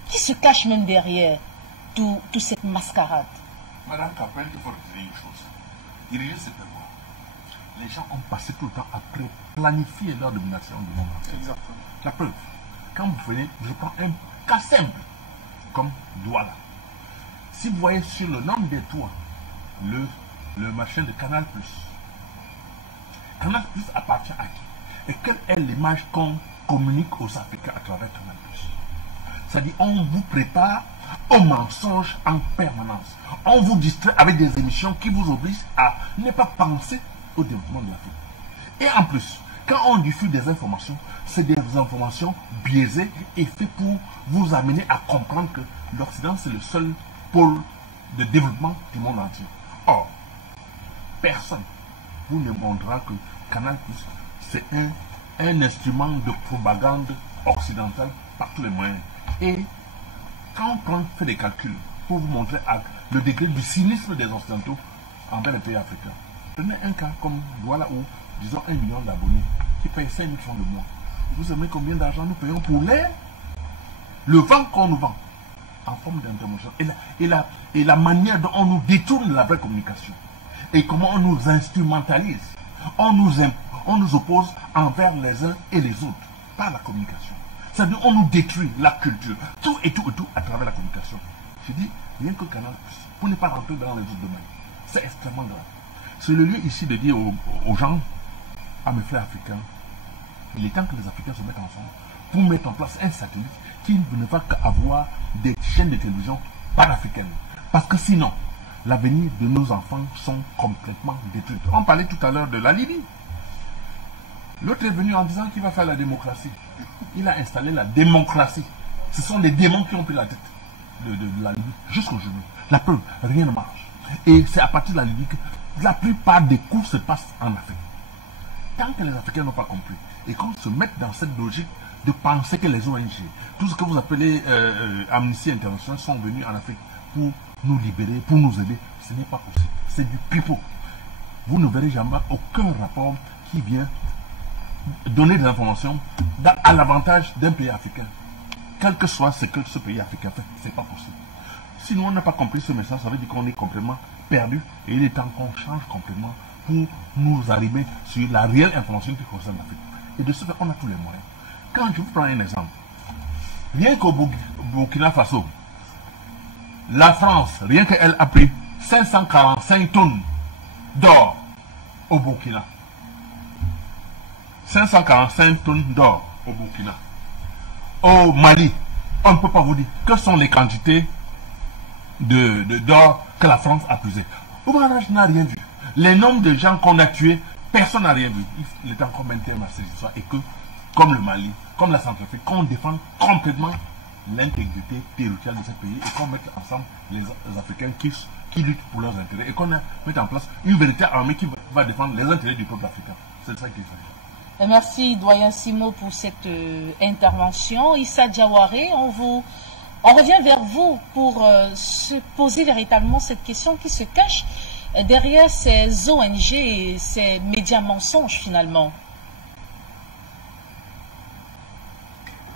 qui se cache même derrière toute cette mascarade? Madame Capel, il faut retenir une chose. Diriger cette voie, les gens ont passé tout le temps à planifier leur domination du monde. Exactement. La preuve, quand vous venez, je prends un cas simple, comme Douala. Si vous voyez sur le nom des toits, le machin de Canal+, Canal+ appartient à qui? Et quelle est l'image qu'on communique aux Africains à travers Canal+? C'est-à-dire, on vous prépare au mensonge en permanence. On vous distrait avec des émissions qui vous obligent à ne pas penser au développement de l'Afrique. Et en plus, quand on diffuse des informations, c'est des informations biaisées et faites pour vous amener à comprendre que l'Occident, c'est le seul pôle de développement du monde entier. Or, personne vous ne montrera que Canal+, c'est un instrument de propagande occidentale par tous les moyens. Et quand on fait des calculs pour vous montrer le degré du cynisme des Occidentaux envers les pays africains, prenez un cas comme Douala où, disons, 1 million d'abonnés qui payent 5 000 francs le mois. Vous savez combien d'argent nous payons pour le vent qu'on nous vend en forme d'intervention et la manière dont on nous détourne de la vraie communication et comment on nous instrumentalise, on nous oppose envers les uns et les autres par la communication. C'est-à-dire on nous détruit la culture, tout et tout à travers la communication. Je dis, rien que Canal+, pour ne pas rentrer dans les autres domaines, c'est extrêmement grave. C'est le lieu ici de dire aux gens, à mes frères africains, il est temps que les Africains se mettent ensemble pour mettre en place un satellite qui ne va qu'avoir des chaînes de télévision panafricaines. Parce que sinon, l'avenir de nos enfants sont complètement détruits. On parlait tout à l'heure de la Libye. L'autre est venu en disant qu'il va faire la démocratie. Il a installé la démocratie. Ce sont les démons qui ont pris la tête de la Libye jusqu'aujourd'hui. La preuve, rien ne marche. Et c'est à partir de la Libye que la plupart des coups se passent en Afrique. Tant que les Africains n'ont pas compris et qu'on se mette dans cette logique de penser que les ONG, tout ce que vous appelez Amnesty International, sont venus en Afrique pour nous libérer, pour nous aider, ce n'est pas possible. C'est du pipeau. Vous ne verrez jamais aucun rapport qui vient donner des informations à l'avantage d'un pays africain. Quel que soit ce que ce pays africain fait, ce n'est pas possible. Si nous on n'a pas compris ce message, ça veut dire qu'on est complètement perdu et il est temps qu'on change complètement pour nous arriver sur la réelle information qui concerne l'Afrique. Et de ce fait, on a tous les moyens. Quand je vous prends un exemple, rien qu'au Burkina Faso, la France, rien qu'elle a pris 545 tonnes d'or au Burkina. 545 tonnes d'or au Burkina. Au Mali, on ne peut pas vous dire que sont les quantités d'or que la France a puisé. Ouganda n'a rien vu. Les nombres de gens qu'on a tués, personne n'a rien vu. Il est encore même terme à cette histoire et que, comme le Mali, comme la Centrafrique, qu'on défende complètement l'intégrité territoriale de ce pays et qu'on mette ensemble les Africains qui luttent pour leurs intérêts et qu'on mette en place une véritable armée qui va défendre les intérêts du peuple africain. C'est ça qu'il s'agit. Merci, doyen Simo, pour cette intervention. Issa Diawara, on revient vers vous pour se poser véritablement cette question qui se cache derrière ces ONG et ces médias mensonges finalement.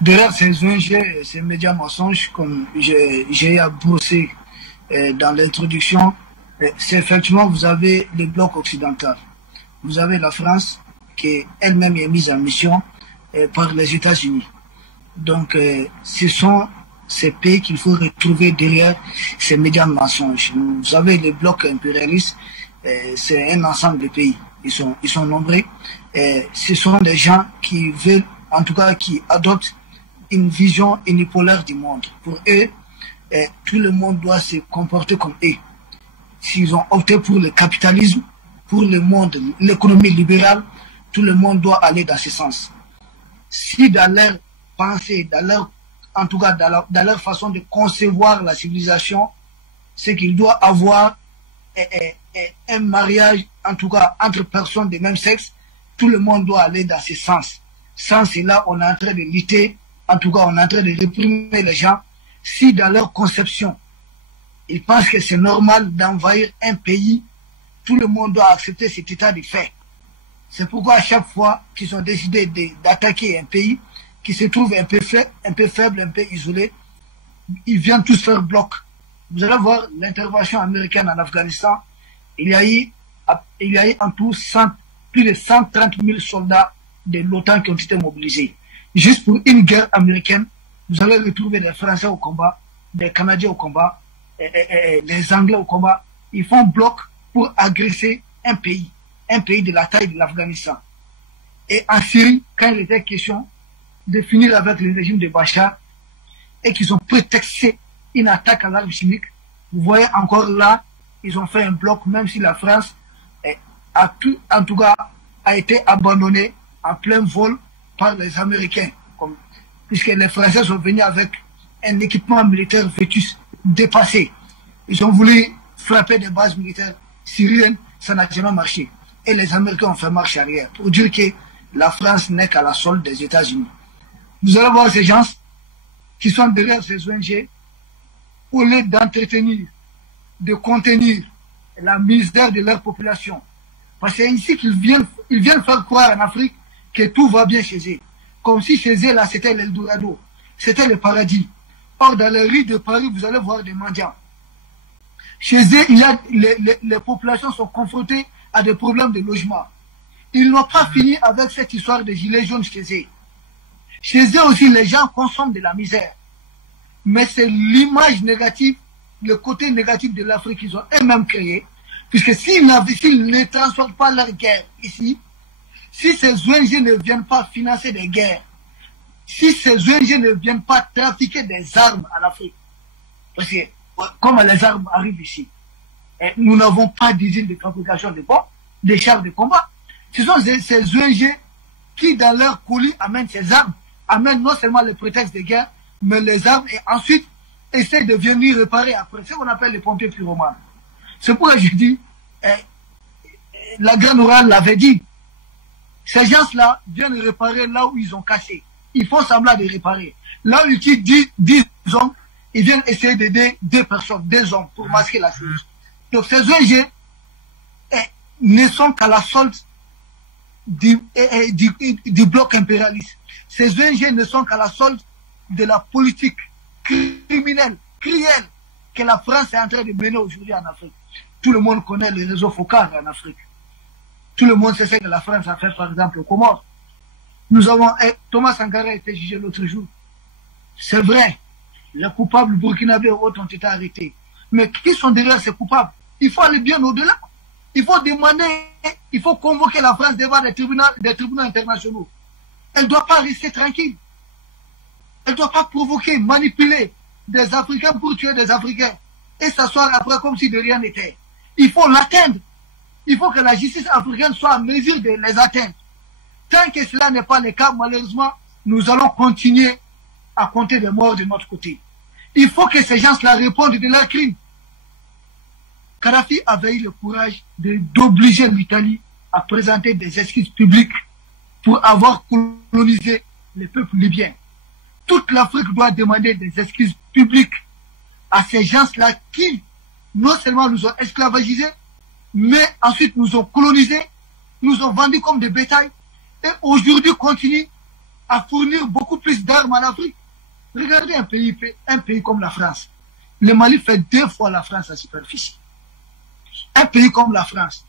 Derrière ces ONG et ces médias mensonges, comme j'ai brossé dans l'introduction, c'est effectivement, vous avez le bloc occidental. Vous avez la France qui elle-même est mise en mission par les États-Unis. Donc, ce sont ces pays qu'il faut retrouver derrière ces médias mensonges. Vous avez le bloc impérialiste, c'est un ensemble de pays. Ils sont nombreux. Ce sont des gens qui veulent, en tout cas, qui adoptent une vision unipolaire du monde. Pour eux, tout le monde doit se comporter comme eux. s'ils ont opté pour le capitalisme, pour le monde, l'économie libérale, tout le monde doit aller dans ce sens. Si dans leur pensée, en tout cas dans leur façon de concevoir la civilisation, c'est qu'il doit avoir un mariage, en tout cas entre personnes de même sexe, tout le monde doit aller dans ce sens. Sans cela, on est en train de lutter, en tout cas on est en train de réprimer les gens. Si dans leur conception, ils pensent que c'est normal d'envahir un pays, tout le monde doit accepter cet état de fait. C'est pourquoi à chaque fois qu'ils ont décidé d'attaquer un pays qui se trouve un peu faible, un peu isolé, ils viennent tous faire bloc. Vous allez voir l'intervention américaine en Afghanistan, il y a eu en tout plus de 130 000 soldats de l'OTAN qui ont été mobilisés. Juste pour une guerre américaine, vous allez retrouver des Français au combat, des Canadiens au combat, les Anglais au combat. Ils font bloc pour agresser un pays de la taille de l'Afghanistan. Et en Syrie, quand il était question de finir avec le régime de Bachar et qu'ils ont prétexté une attaque à l'arme chimique, vous voyez encore là, ils ont fait un bloc, même si la France en tout cas a été abandonnée en plein vol par les Américains, puisque les Français sont venus avec un équipement militaire vétus, dépassé. Ils ont voulu frapper des bases militaires syriennes, ça n'a jamais marché. Et les Américains ont fait marche arrière pour dire que la France n'est qu'à la solde des États-Unis. Vous allez voir ces gens qui sont derrière ces ONG, au lieu d'entretenir, de contenir la misère de leur population. Parce que c'est ici qu'ils viennent faire croire en Afrique que tout va bien chez eux. Comme si chez eux, là, c'était l'Eldorado. C'était le paradis. Or, dans les rues de Paris, vous allez voir des mendiants. Chez eux, les populations sont confrontées à des problèmes de logement. Ils n'ont pas fini avec cette histoire de gilets jaunes chez eux. Chez eux aussi, les gens consomment de la misère. Mais c'est l'image négative, le côté négatif de l'Afrique qu'ils ont eux-mêmes créé. Puisque s'ils ne transportent pas leur guerre ici, si ces ONG ne viennent pas financer des guerres, si ces ONG ne viennent pas trafiquer des armes en Afrique, parce que comme les armes arrivent ici, nous n'avons pas d'usine de fabrication de bombes, des chars de combat. Ce sont ces ONG qui, dans leur colis, amènent ces armes, amènent non seulement le prétexte de guerre, mais les armes, et ensuite essaient de venir réparer après. C'est ce qu'on appelle les pompiers pyromanes. C'est pourquoi je dis, la grande orale l'avait dit, ces gens-là viennent réparer là où ils ont cassé. Ils font semblant de réparer. Là où ils tuent 10 hommes, ils viennent essayer d'aider 2 personnes, 2 hommes, pour masquer la chose. Donc ces ONG ne sont qu'à la solde du bloc impérialiste. Ces ONG ne sont qu'à la solde de la politique criminelle, cruelle, que la France est en train de mener aujourd'hui en Afrique. Tout le monde connaît les réseaux focaux en Afrique. Tout le monde sait ce que la France a fait, par exemple, au Comores. Nous avons, Thomas Sankara a été jugé l'autre jour. C'est vrai, les coupables burkinabés et autres ont été arrêtés. Mais qui sont derrière ces coupables? Il faut aller bien au-delà. Il faut demander, il faut convoquer la France devant des tribunaux internationaux. Elle ne doit pas rester tranquille. Elle ne doit pas provoquer, manipuler des Africains pour tuer des Africains et s'asseoir après comme si de rien n'était. Il faut l'atteindre. Il faut que la justice africaine soit en mesure de les atteindre. Tant que cela n'est pas le cas, malheureusement, nous allons continuer à compter des morts de notre côté. Il faut que ces gens-là répondent de leurs crimes. Kadhafi avait eu le courage d'obliger l'Italie à présenter des excuses publiques pour avoir colonisé les peuples libyens. Toute l'Afrique doit demander des excuses publiques à ces gens-là qui, non seulement nous ont esclavagisés, mais ensuite nous ont colonisés, nous ont vendus comme des bétails, et aujourd'hui continuent à fournir beaucoup plus d'armes en Afrique. Regardez un pays comme la France. Le Mali fait 2 fois la France en superficie. Un pays comme la France,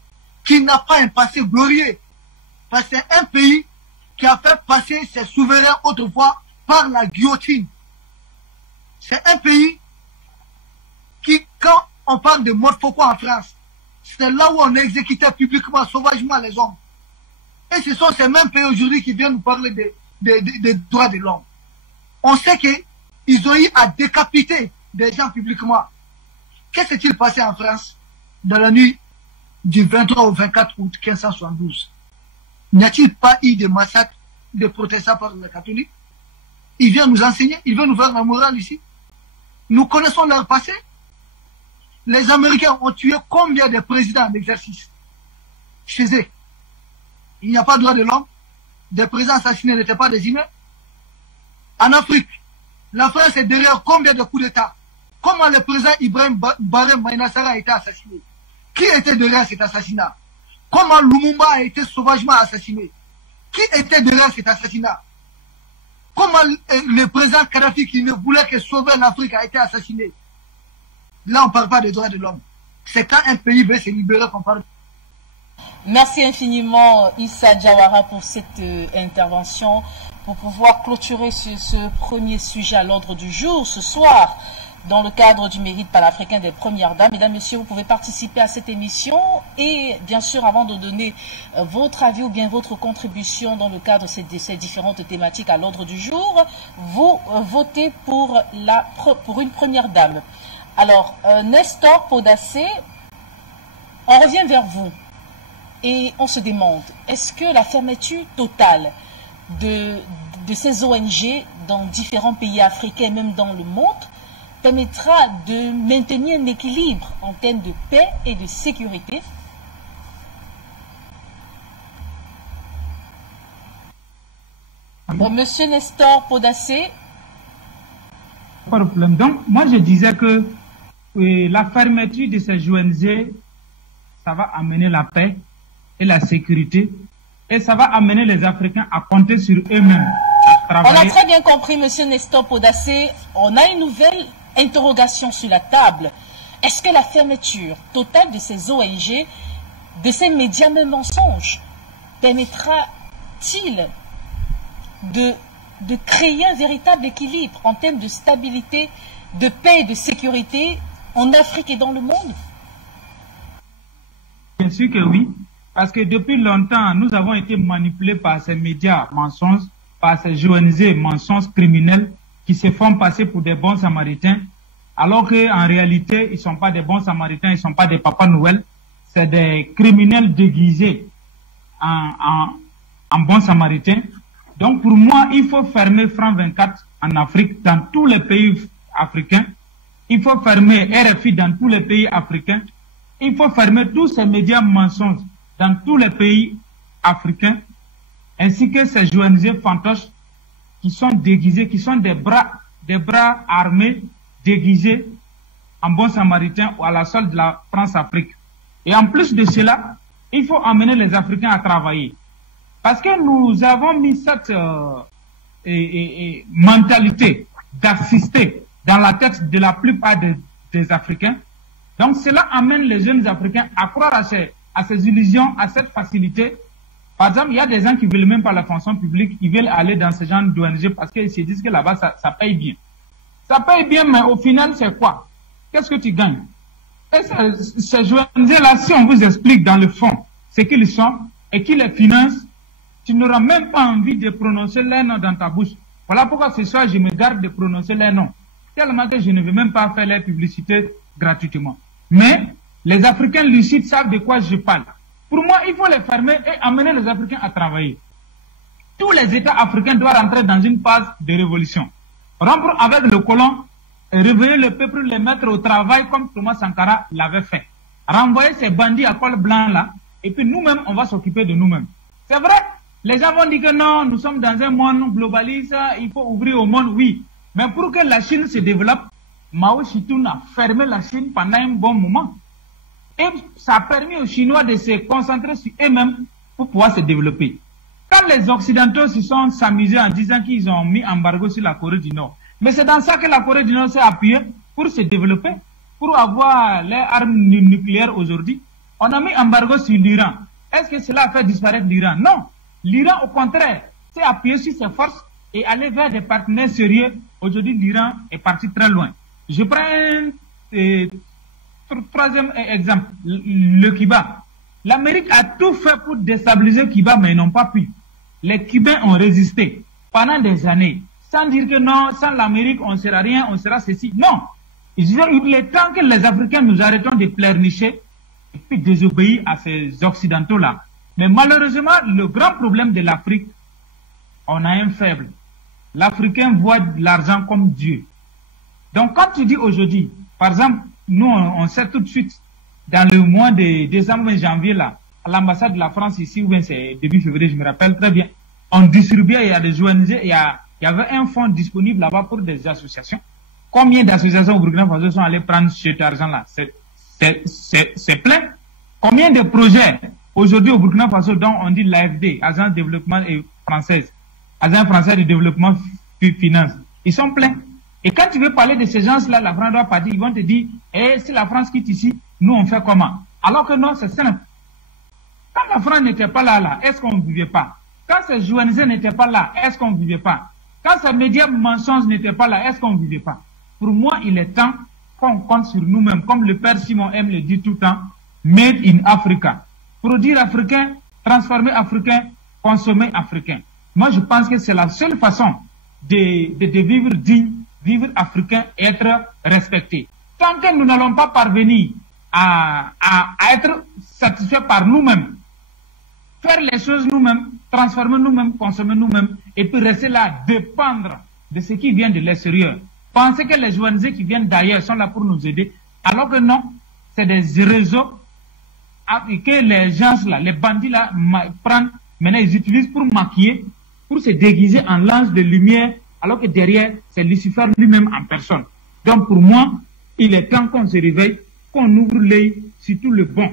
qui n'a pas un passé glorieux, parce que c'est un pays qui a fait passer ses souverains autrefois par la guillotine. C'est un pays qui, quand on parle de mode Foucault en France, c'est là où on exécutait publiquement, sauvagement les hommes. Et ce sont ces mêmes pays aujourd'hui qui viennent nous parler des droits de l'homme. On sait qu'ils ont eu à décapiter des gens publiquement. Qu'est-ce qui s'est passé en France? dans la nuit du 23 au 24 août 1572, n'y a-t-il pas eu de massacres de protestants par les catholiques? Il vient nous enseigner, il veut nous faire la morale ici. Nous connaissons leur passé. Les Américains ont tué combien de présidents en exercice chez eux? Il n'y a pas de droit de l'homme. Des présidents assassinés n'étaient pas désignés. En Afrique, la France est derrière combien de coups d'État? Comment le président Ibrahim Barem Maïnassara a été assassiné? Qui était derrière cet assassinat? Comment Lumumba a été sauvagement assassiné? Qui était derrière cet assassinat? Comment le président Kadhafi, qui ne voulait que sauver l'Afrique, a été assassiné? Là, on ne parle pas des droits de l'homme. C'est quand un pays veut se libérer qu'on parle. Merci infiniment, Issa Diawara, pour cette intervention. Pour pouvoir clôturer ce premier sujet à l'ordre du jour ce soir, dans le cadre du mérite panafricain des Premières Dames. Mesdames, Messieurs, vous pouvez participer à cette émission et bien sûr, avant de donner votre avis ou bien votre contribution dans le cadre de ces différentes thématiques à l'ordre du jour, vous votez pour une Première Dame. Alors, Nestor Podacé, on revient vers vous et on se demande, est-ce que la fermeture totale de ces ONG dans différents pays africains et même dans le monde permettra de maintenir un équilibre en termes de paix et de sécurité? Bon, Monsieur Nestor Podacé. Pas de problème. Donc, moi je disais que la fermeture de ces ONG, ça va amener la paix et la sécurité. Et ça va amener les Africains à compter sur eux-mêmes. On a très bien compris, Monsieur Nestor Podacé. On a une nouvelle interrogation sur la table. Est-ce que la fermeture totale de ces ONG, de ces médias de mensonges, permettra-t-il de créer un véritable équilibre en termes de stabilité, de paix et de sécurité en Afrique et dans le monde? Bien sûr que oui. Parce que depuis longtemps, nous avons été manipulés par ces médias mensonges, par ces ONG mensonges criminels qui se font passer pour des bons samaritains, alors qu'en réalité, ils ne sont pas des bons samaritains, ils ne sont pas des Papa Noël, c'est des criminels déguisés en bons samaritains. Donc pour moi, il faut fermer France 24 en Afrique, dans tous les pays africains. Il faut fermer RFI dans tous les pays africains. Il faut fermer tous ces médias mensonges dans tous les pays africains, ainsi que ces ONG fantoches qui sont déguisés, qui sont des bras armés, déguisés en bons samaritains ou à la solde de la France-Afrique. Et en plus de cela, il faut amener les Africains à travailler. Parce que nous avons mis cette mentalité d'assister dans la tête de la plupart des Africains. Donc cela amène les jeunes Africains à croire à ces illusions, à cette facilité. Par exemple, il y a des gens qui ne veulent même pas la fonction publique, ils veulent aller dans ce genre d'ONG parce qu'ils se disent que là-bas, ça paye bien. Ça paye bien, mais au final, c'est quoi? Qu'est-ce que tu gagnes? Et ces ONG-là, si on vous explique dans le fond ce qu'ils sont et qui les financent, tu n'auras même pas envie de prononcer les noms dans ta bouche. Voilà pourquoi ce soir, je me garde de prononcer les noms. Tellement que je ne veux même pas faire les publicités gratuitement. Mais les Africains lucides savent de quoi je parle. Pour moi, il faut les fermer et amener les Africains à travailler. Tous les États africains doivent rentrer dans une phase de révolution. Rompre avec le colon, réveiller le peuple, les mettre au travail comme Thomas Sankara l'avait fait. Renvoyer ces bandits à col blanc là, et puis nous-mêmes, on va s'occuper de nous-mêmes. C'est vrai, les gens vont dire que non, nous sommes dans un monde globaliste, il faut ouvrir au monde, oui. Mais pour que la Chine se développe, Mao Zedong a fermé la Chine pendant un bon moment. Et ça a permis aux Chinois de se concentrer sur eux-mêmes pour pouvoir se développer. Quand les Occidentaux se sont amusés en disant qu'ils ont mis embargo sur la Corée du Nord, mais c'est dans ça que la Corée du Nord s'est appuyée pour se développer, pour avoir les armes nucléaires aujourd'hui. On a mis embargo sur l'Iran. Est-ce que cela a fait disparaître l'Iran? Non. L'Iran, au contraire, s'est appuyé sur ses forces et allé vers des partenaires sérieux. Aujourd'hui, l'Iran est parti très loin. Je prends un troisième exemple, le Cuba. L'Amérique a tout fait pour déstabiliser Cuba, mais ils n'ont pas pu. Les Cubains ont résisté pendant des années, sans dire que non, sans l'Amérique, on ne sera rien, on sera ceci. Non. Il est temps que les Africains nous arrêtons de pleurnicher et puis désobéir à ces Occidentaux-là. Mais malheureusement, le grand problème de l'Afrique, on a un faible. L'Africain voit l'argent comme Dieu. Donc quand tu dis aujourd'hui, par exemple, nous on sait tout de suite, dans le mois de décembre, janvier, là, à l'ambassade de la France ici, ou bien c'est début février, je me rappelle très bien, on distribuait, il y a des ONG, il y avait un fonds disponible là-bas pour des associations. Combien d'associations au Burkina Faso sont allées prendre cet argent-là? C'est plein. Combien de projets aujourd'hui au Burkina Faso dont on dit l'AFD, Agence de développement française, Agence française de développement finance, ils sont pleins. Et quand tu veux parler de ces gens-là, la France doit partir, ils vont te dire, si la France quitte ici, nous on fait comment? Alors que non, c'est simple. Quand la France n'était pas là, est-ce qu'on ne vivait pas? Quand ces journalistes n'étaient pas là, est-ce qu'on ne vivait pas? Quand ces médias mensonges n'étaient pas là, est-ce qu'on ne vivait pas? Pour moi, il est temps qu'on compte sur nous-mêmes, comme le père Simon aime le dire tout le temps, made in Africa. Produire africain, transformer africain, consommer africain. Moi, je pense que c'est la seule façon de vivre digne, vivre africain et être respecté. Tant que nous n'allons pas parvenir à être satisfaits par nous-mêmes, faire les choses nous-mêmes, transformer nous-mêmes, consommer nous-mêmes, et puis rester là, dépendre de ce qui vient de l'extérieur. Penser que les ONG qui viennent d'ailleurs sont là pour nous aider, alors que non, c'est des réseaux que les gens là, les bandits là, prennent, maintenant ils utilisent pour maquiller, pour se déguiser en lance de lumière, alors que derrière, c'est Lucifer lui-même en personne. Donc pour moi, il est temps qu'on se réveille, qu'on ouvre l'œil sur tout le bon,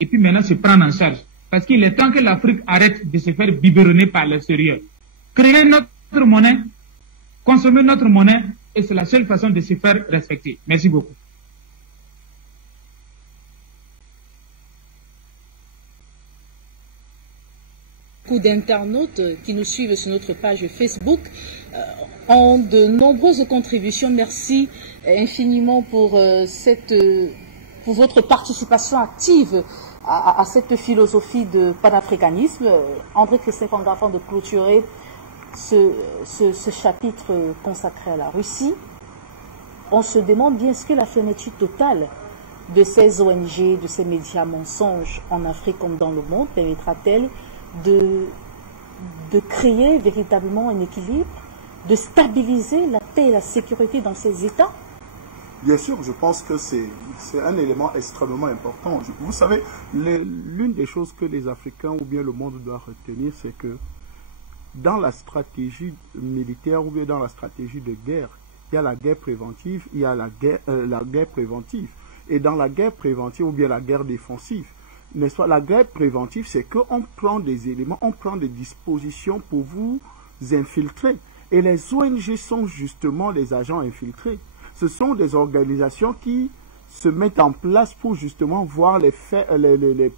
et puis maintenant se prendre en charge. Parce qu'il est temps que l'Afrique arrête de se faire biberonner par l'extérieur. Créer notre monnaie, consommer notre monnaie, et c'est la seule façon de se faire respecter. Merci beaucoup. Beaucoup d'internautes qui nous suivent sur notre page Facebook ont de nombreuses contributions. Merci infiniment pour votre participation active à cette philosophie de panafricanisme. André Christophe Fanga, afin de clôturer ce chapitre consacré à la Russie, on se demande bien, est-ce que la fermeture totale de ces ONG, de ces médias mensonges en Afrique comme dans le monde permettra-t-elle de créer véritablement un équilibre, de stabiliser la paix et la sécurité dans ces États? Bien sûr, je pense que c'est un élément extrêmement important. Vous savez, l'une des choses que les Africains ou bien le monde doit retenir, c'est que dans la stratégie militaire ou bien dans la stratégie de guerre, il y a la guerre préventive, il y a la guerre préventive. Et dans la guerre préventive ou bien la guerre défensive, n'est-ce pas, la guerre préventive, c'est qu'on prend des éléments, on prend des dispositions pour vous infiltrer. Et les ONG sont justement les agents infiltrés. Ce sont des organisations qui se mettent en place pour justement voir les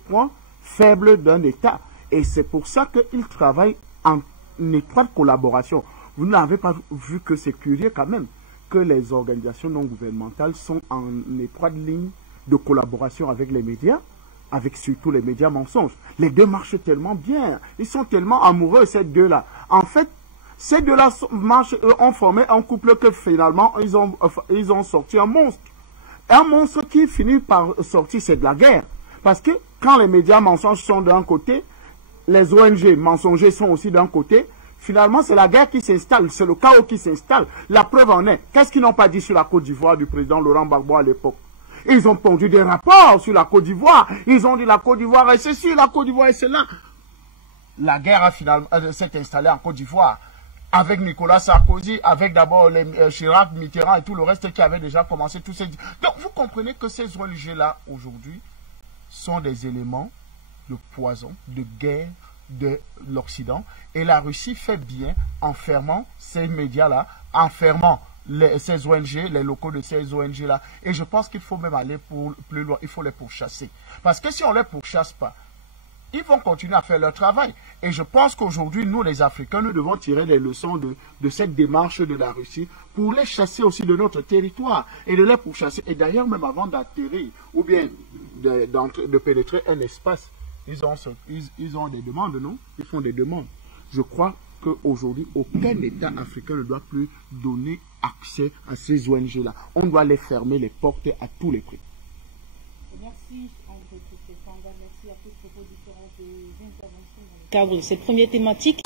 points faibles d'un État. Et c'est pour ça qu'ils travaillent en étroite collaboration. Vous n'avez pas vu que c'est curieux quand même que les organisations non gouvernementales sont en étroite ligne de collaboration avec les médias, avec surtout les médias mensonges. Les deux marchent tellement bien, ils sont tellement amoureux ces deux-là. En fait, ces deux-là ont formé un couple que finalement ils ont sorti un monstre. Un monstre qui finit par sortir, c'est de la guerre. Parce que quand les médias mensonges sont d'un côté, les ONG mensongers sont aussi d'un côté, finalement c'est la guerre qui s'installe, c'est le chaos qui s'installe. La preuve en est, qu'est-ce qu'ils n'ont pas dit sur la Côte d'Ivoire du président Laurent Gbagbo à l'époque? Ils ont pondu des rapports sur la Côte d'Ivoire, ils ont dit la Côte d'Ivoire est ceci, la Côte d'Ivoire est cela. La guerre a finalement s'est installée en Côte d'Ivoire, avec Nicolas Sarkozy, avec d'abord Chirac, Mitterrand et tout le reste qui avait déjà commencé tous ces... Donc vous comprenez que ces ONG-là, aujourd'hui, sont des éléments de poison, de guerre de l'Occident. Et la Russie fait bien en fermant ces médias-là, en fermant ces ONG, les locaux de ces ONG-là. Et je pense qu'il faut même aller plus loin, il faut les pourchasser. Parce que si on ne les pourchasse pas, ils vont continuer à faire leur travail. Et je pense qu'aujourd'hui, nous les Africains, nous devons tirer des leçons de cette démarche de la Russie pour les chasser aussi de notre territoire et de les pourchasser. Et d'ailleurs, même avant d'atterrir ou bien de pénétrer un espace, ils ont des demandes, non? Ils font des demandes. Je crois qu'aujourd'hui, aucun État africain ne doit plus donner accès à ces ONG-là. On doit les fermer les portes à tous les prix. Merci. Merci André Christel Fanga, merci à tous pour vos différentes interventions dans le cadre de cette première thématique.